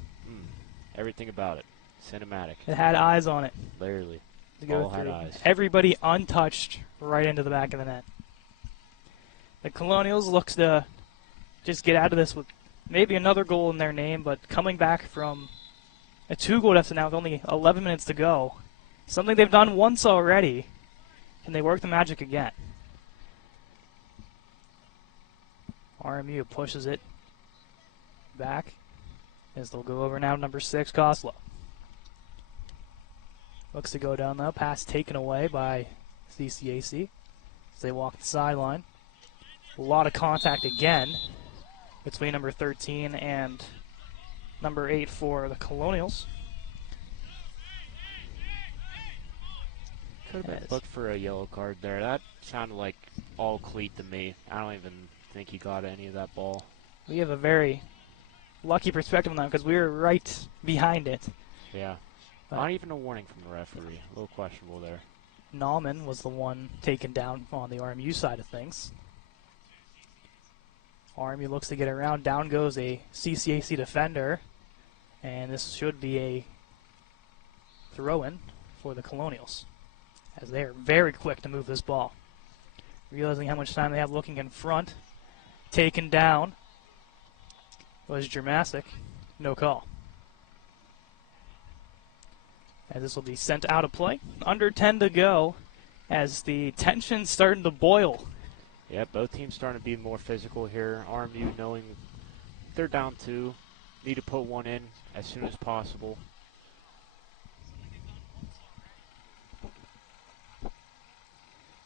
everything about it. Cinematic. It had eyes on it. Literally. To go All had through. eyes. Everybody untouched right into the back of the net. The Colonials looks to just get out of this with maybe another goal in their name, but coming back from A 2-goal deficit now with only 11 minutes to go. Something they've done once already. Can they work the magic again? RMU pushes it back as they'll go over now number 6, Koslow. Looks to go down though. Pass taken away by CCAC as they walk the sideline. A lot of contact again between number 13 and number 8 for the Colonials. Could have been booked for a yellow card there. That sounded like all cleat to me. I don't even think he got any of that ball. We have a very lucky perspective on that because we were right behind it. Yeah. But not even a warning from the referee. A little questionable there. Nauman was the one taken down on the RMU side of things. RMU looks to get around. Down goes a CCAC defender. And this should be a throw-in for the Colonials, as they are very quick to move this ball. Realizing how much time they have looking in front. Taken down was Germasic. No call. As this will be sent out of play. Under 10 to go as the tension's starting to boil. Yeah, both teams starting to be more physical here. RMU knowing they're down 2. Need to put one in as soon as possible.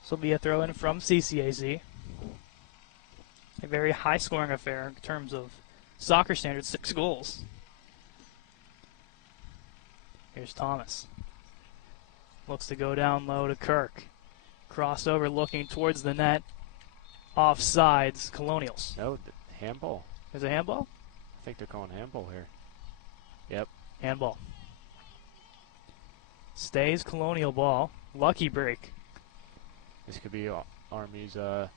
This will be a throw-in from CCAC. A very high-scoring affair in terms of soccer standards, 6 goals. Here's Thomas. Looks to go down low to Kirk. Crossover looking towards the net. Offsides, Colonials. No, handball. Is it handball? I think they're calling handball here. Yep. Handball. Stays Colonial ball. Lucky break. This could be RMU's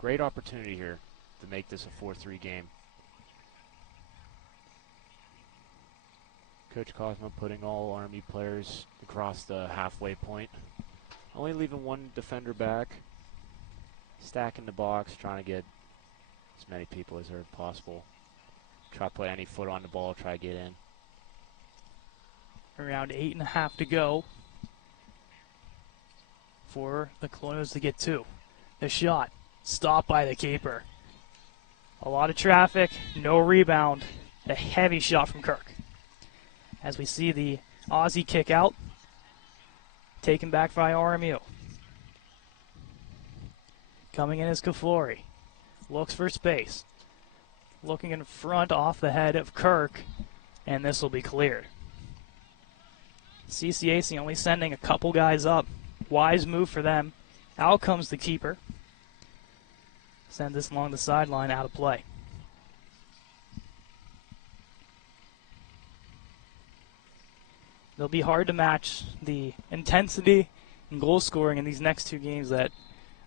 great opportunity here to make this a 4-3 game. Coach Cosmo putting all RMU players across the halfway point. Only leaving one defender back. Stacking the box, trying to get as many people as are possible. Try to put any foot on the ball, try to get in. Around 8.5 to go for the Colonials to get 2. The shot stopped by the keeper. A lot of traffic, no rebound. A heavy shot from Kirk. As we see the Aussie kick out, taken back by RMU. Coming in is Kafori. Looks for space. Looking in front off the head of Kirk, and this will be cleared. CCAC only sending a couple guys up. Wise move for them. Out comes the keeper. Send this along the sideline, out of play. It'll be hard to match the intensity and goal scoring in these next 2 games that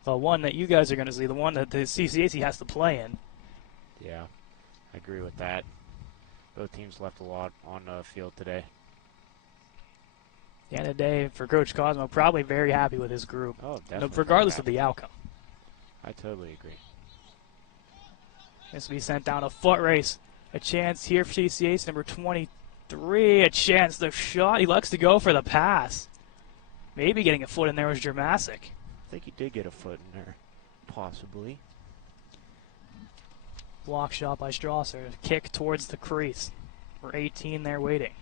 one that you guys are going to see, the one that the CCAC has to play in. Yeah, I agree with that. Both teams left a lot on the field today. At the end of the day, for Coach Cosmo, probably very happy with his group. Oh, definitely. Regardless of the outcome. I totally agree. This will be sent down a foot race. A chance here for CCAC, number 23. A chance, the shot. He likes to go for the pass. Maybe getting a foot in there was Germasic. I think he did get a foot in there, possibly. Block shot by Strasser. Kick towards the crease. We're 18 there waiting.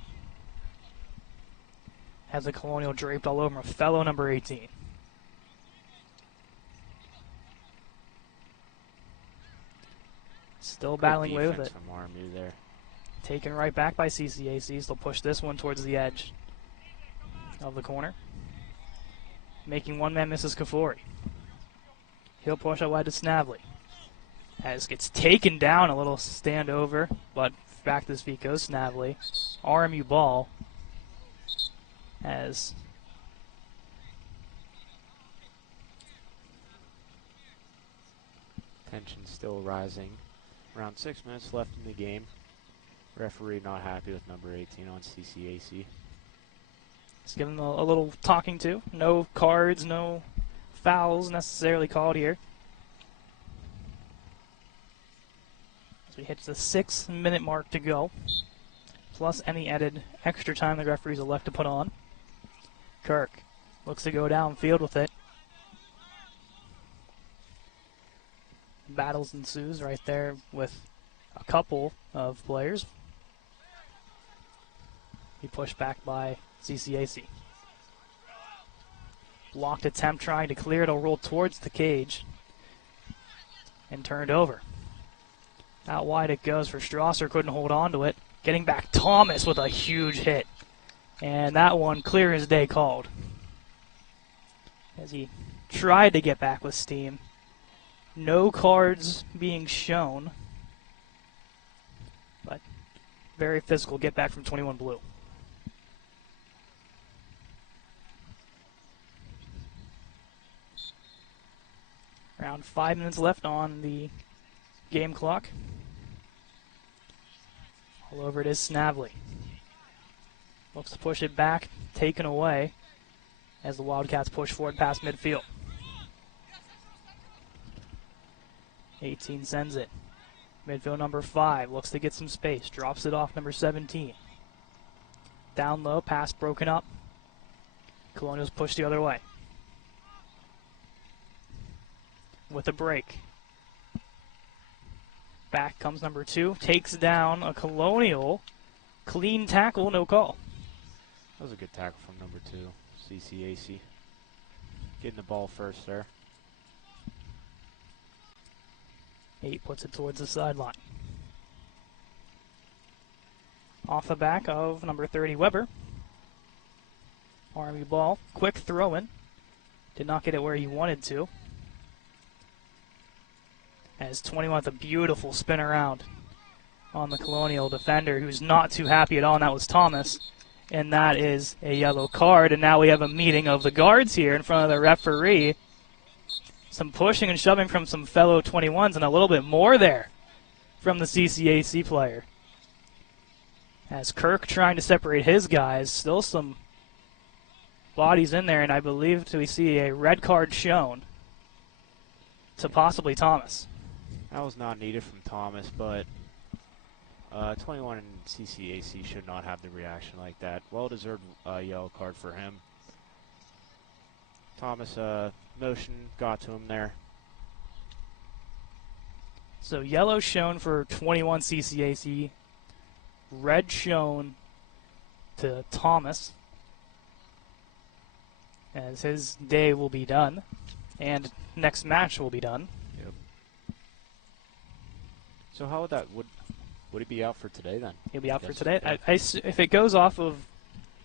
Has the Colonial draped all over a fellow number 18. Still battling away with it. From RMU there. Taken right back by CCAC. They'll push this one towards the edge of the corner. Making one man miss is Kafori. He'll push out wide to Snavely. As gets taken down, a little standover, but back to his feet goes Snavely. RMU ball as tension still rising. Around 6 minutes left in the game. Referee not happy with number 18 on CCAC. Let's give him a little talking to. No cards, no fouls necessarily called here. As we hit the 6-minute mark to go. plus any added extra time the referees elect to put on. Kirk looks to go downfield with it. Battles ensues right there with a couple of players. He pushed back by CCAC. Blocked attempt trying to clear. It'll roll towards the cage and turned over. Out wide it goes for Strasser. Couldn't hold on to it. Getting back Thomas with a huge hit. And that one clear as day called. As he tried to get back with steam. No cards being shown. But very physical get back from 21 Blue. Around 5 minutes left on the game clock. All over it is Snavely. Looks to push it back, taken away as the Wildcats push forward past midfield. 18 sends it. Midfield number 5 looks to get some space, drops it off number 17. Down low, pass broken up. Colonials push the other way. With a break. Back comes number 2, takes down a Colonial. Clean tackle, no call. That was a good tackle from number 2, CCAC. Getting the ball first there. 8 puts it towards the sideline. Off the back of number 30, Weber. RMU ball, quick throw in. Did not get it where he wanted to. As 21 with a beautiful spin around on the Colonial defender who's not too happy at all, and that was Thomas. And that is a yellow card, and now we have a meeting of the guards here in front of the referee. Some pushing and shoving from some fellow 21s and a little bit more there from the CCAC player. As Kirk trying to separate his guys, still some bodies in there, and I believe we see a red card shown to possibly Thomas. That was not needed from Thomas, but 21 and CCAC should not have the reaction like that. Well-deserved yellow card for him. Thomas motion got to him there. So yellow shown for 21 CCAC, red shown to Thomas, as his day will be done, and next match will be done. Yep. So how would that would he be out for today then? He'll be out for Yes. today. Yeah. If it goes off of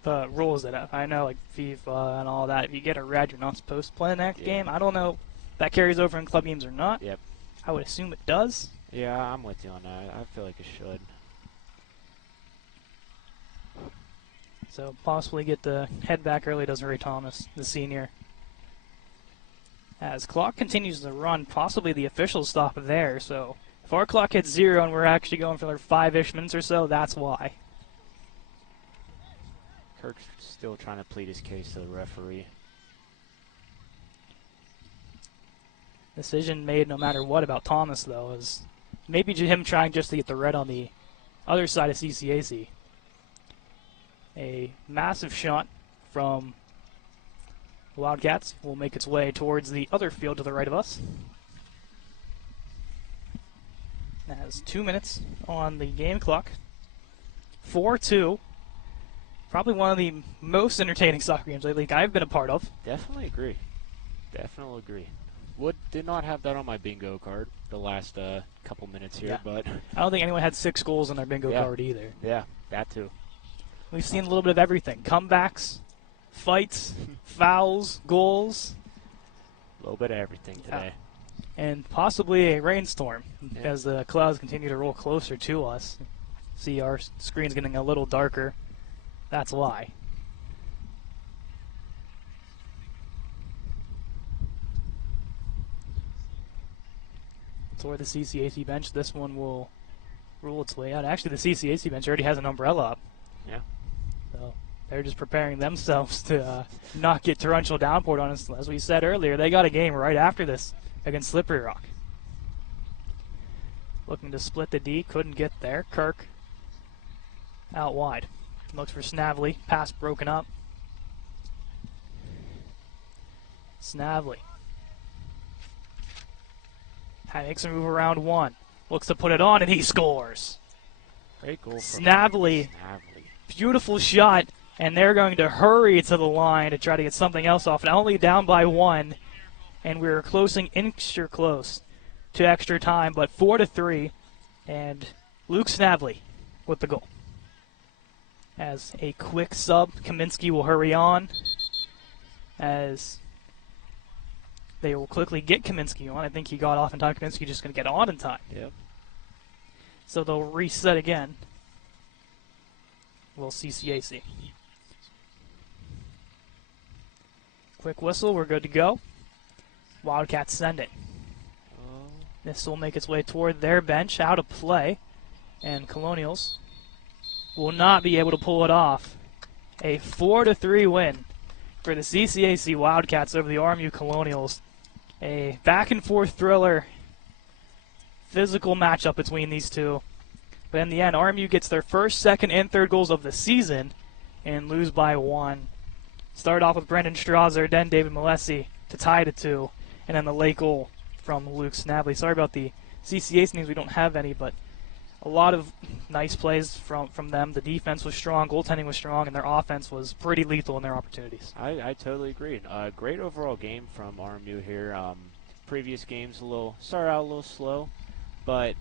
the rules that I know, like FIFA and all that, if you get a red, you're not supposed to play the next game. I don't know if that carries over in club games or not. Yep. I would assume it does. Yeah, I'm with you on that. I feel like it should. So possibly get the head back early doesn't Ray Thomas, the senior. As clock continues to run, possibly the official stop there. So if our clock hits 0 and we're actually going for like 5-ish minutes or so, that's why. Kirk's still trying to plead his case to the referee. Decision made no matter what about Thomas, though, is maybe him trying just to get the red on the other side of CCAC. A massive shot from the Wildcats will make its way towards the other field to the right of us. As 2 minutes on the game clock. 4-2. Probably one of the most entertaining soccer games lately I've been a part of. Definitely agree. Definitely agree. Did not have that on my bingo card the last couple minutes here, but I don't think anyone had 6 goals on their bingo card either. Yeah, that too. We've seen a little bit of everything. Comebacks, fights, fouls, goals. A little bit of everything today. And possibly a rainstorm as the clouds continue to roll closer to us. See our screen's getting a little darker. That's why. Toward the CCAC bench, this one will roll its way out. Actually, the CCAC bench already has an umbrella up. Yeah. So they're just preparing themselves to not get torrential downpour on us. As we said earlier, they got a game right after this against Slippery Rock. Looking to split the D, couldn't get there. Kirk out wide. Looks for Snavely. Pass broken up. Snavely makes a move around one. Looks to put it on, and he scores. Great goal from Snavely. Beautiful shot, and they're going to hurry to the line to try to get something else off. Not only down by one, and we're closing extra close to extra time, but 4-3, and Luke Snavely with the goal. As a quick sub, Kaminsky will hurry on as they will quickly get Kaminsky on. I think he got off in time. Kaminsky just going to get on in time. Yep. So they'll reset again. We'll see CCAC. Quick whistle. We're good to go. Wildcats send it. This will make its way toward their bench, out of play. And Colonials will not be able to pull it off. A 4-3 win for the CCAC Wildcats over the RMU Colonials. A back-and-forth thriller, physical matchup between these two. But in the end, RMU gets their first, second, and third goals of the season and lose by one. Start off with Brendan Strasser, then David Malesi to tie it at 2, and then the late goal from Luke Snavely. Sorry about the CCAC names, we don't have any, but a lot of nice plays from them. The defense was strong, goaltending was strong, and their offense was pretty lethal in their opportunities. I totally agree. Great overall game from RMU here. Previous games started out a little slow, but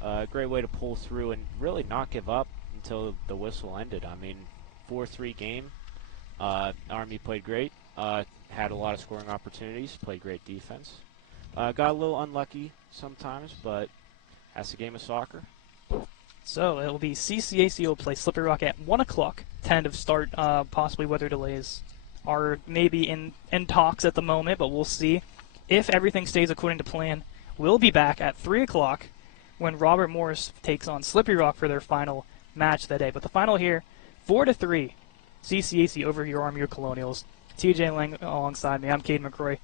a great way to pull through and really not give up until the whistle ended. I mean, 4-3 game. RMU played great. Had a lot of scoring opportunities. Played great defense. Got a little unlucky sometimes, but that's the game of soccer. So it will be CCAC will play Slippery Rock at 1 o'clock. Tentative start, possibly weather delays are maybe in talks at the moment, but we'll see. If everything stays according to plan, we'll be back at 3 o'clock when Robert Morris takes on Slippery Rock for their final match that day. But the final here, 4-3, CCAC over your RMU Colonials. TJ Lang alongside me. I'm Cade McCroy.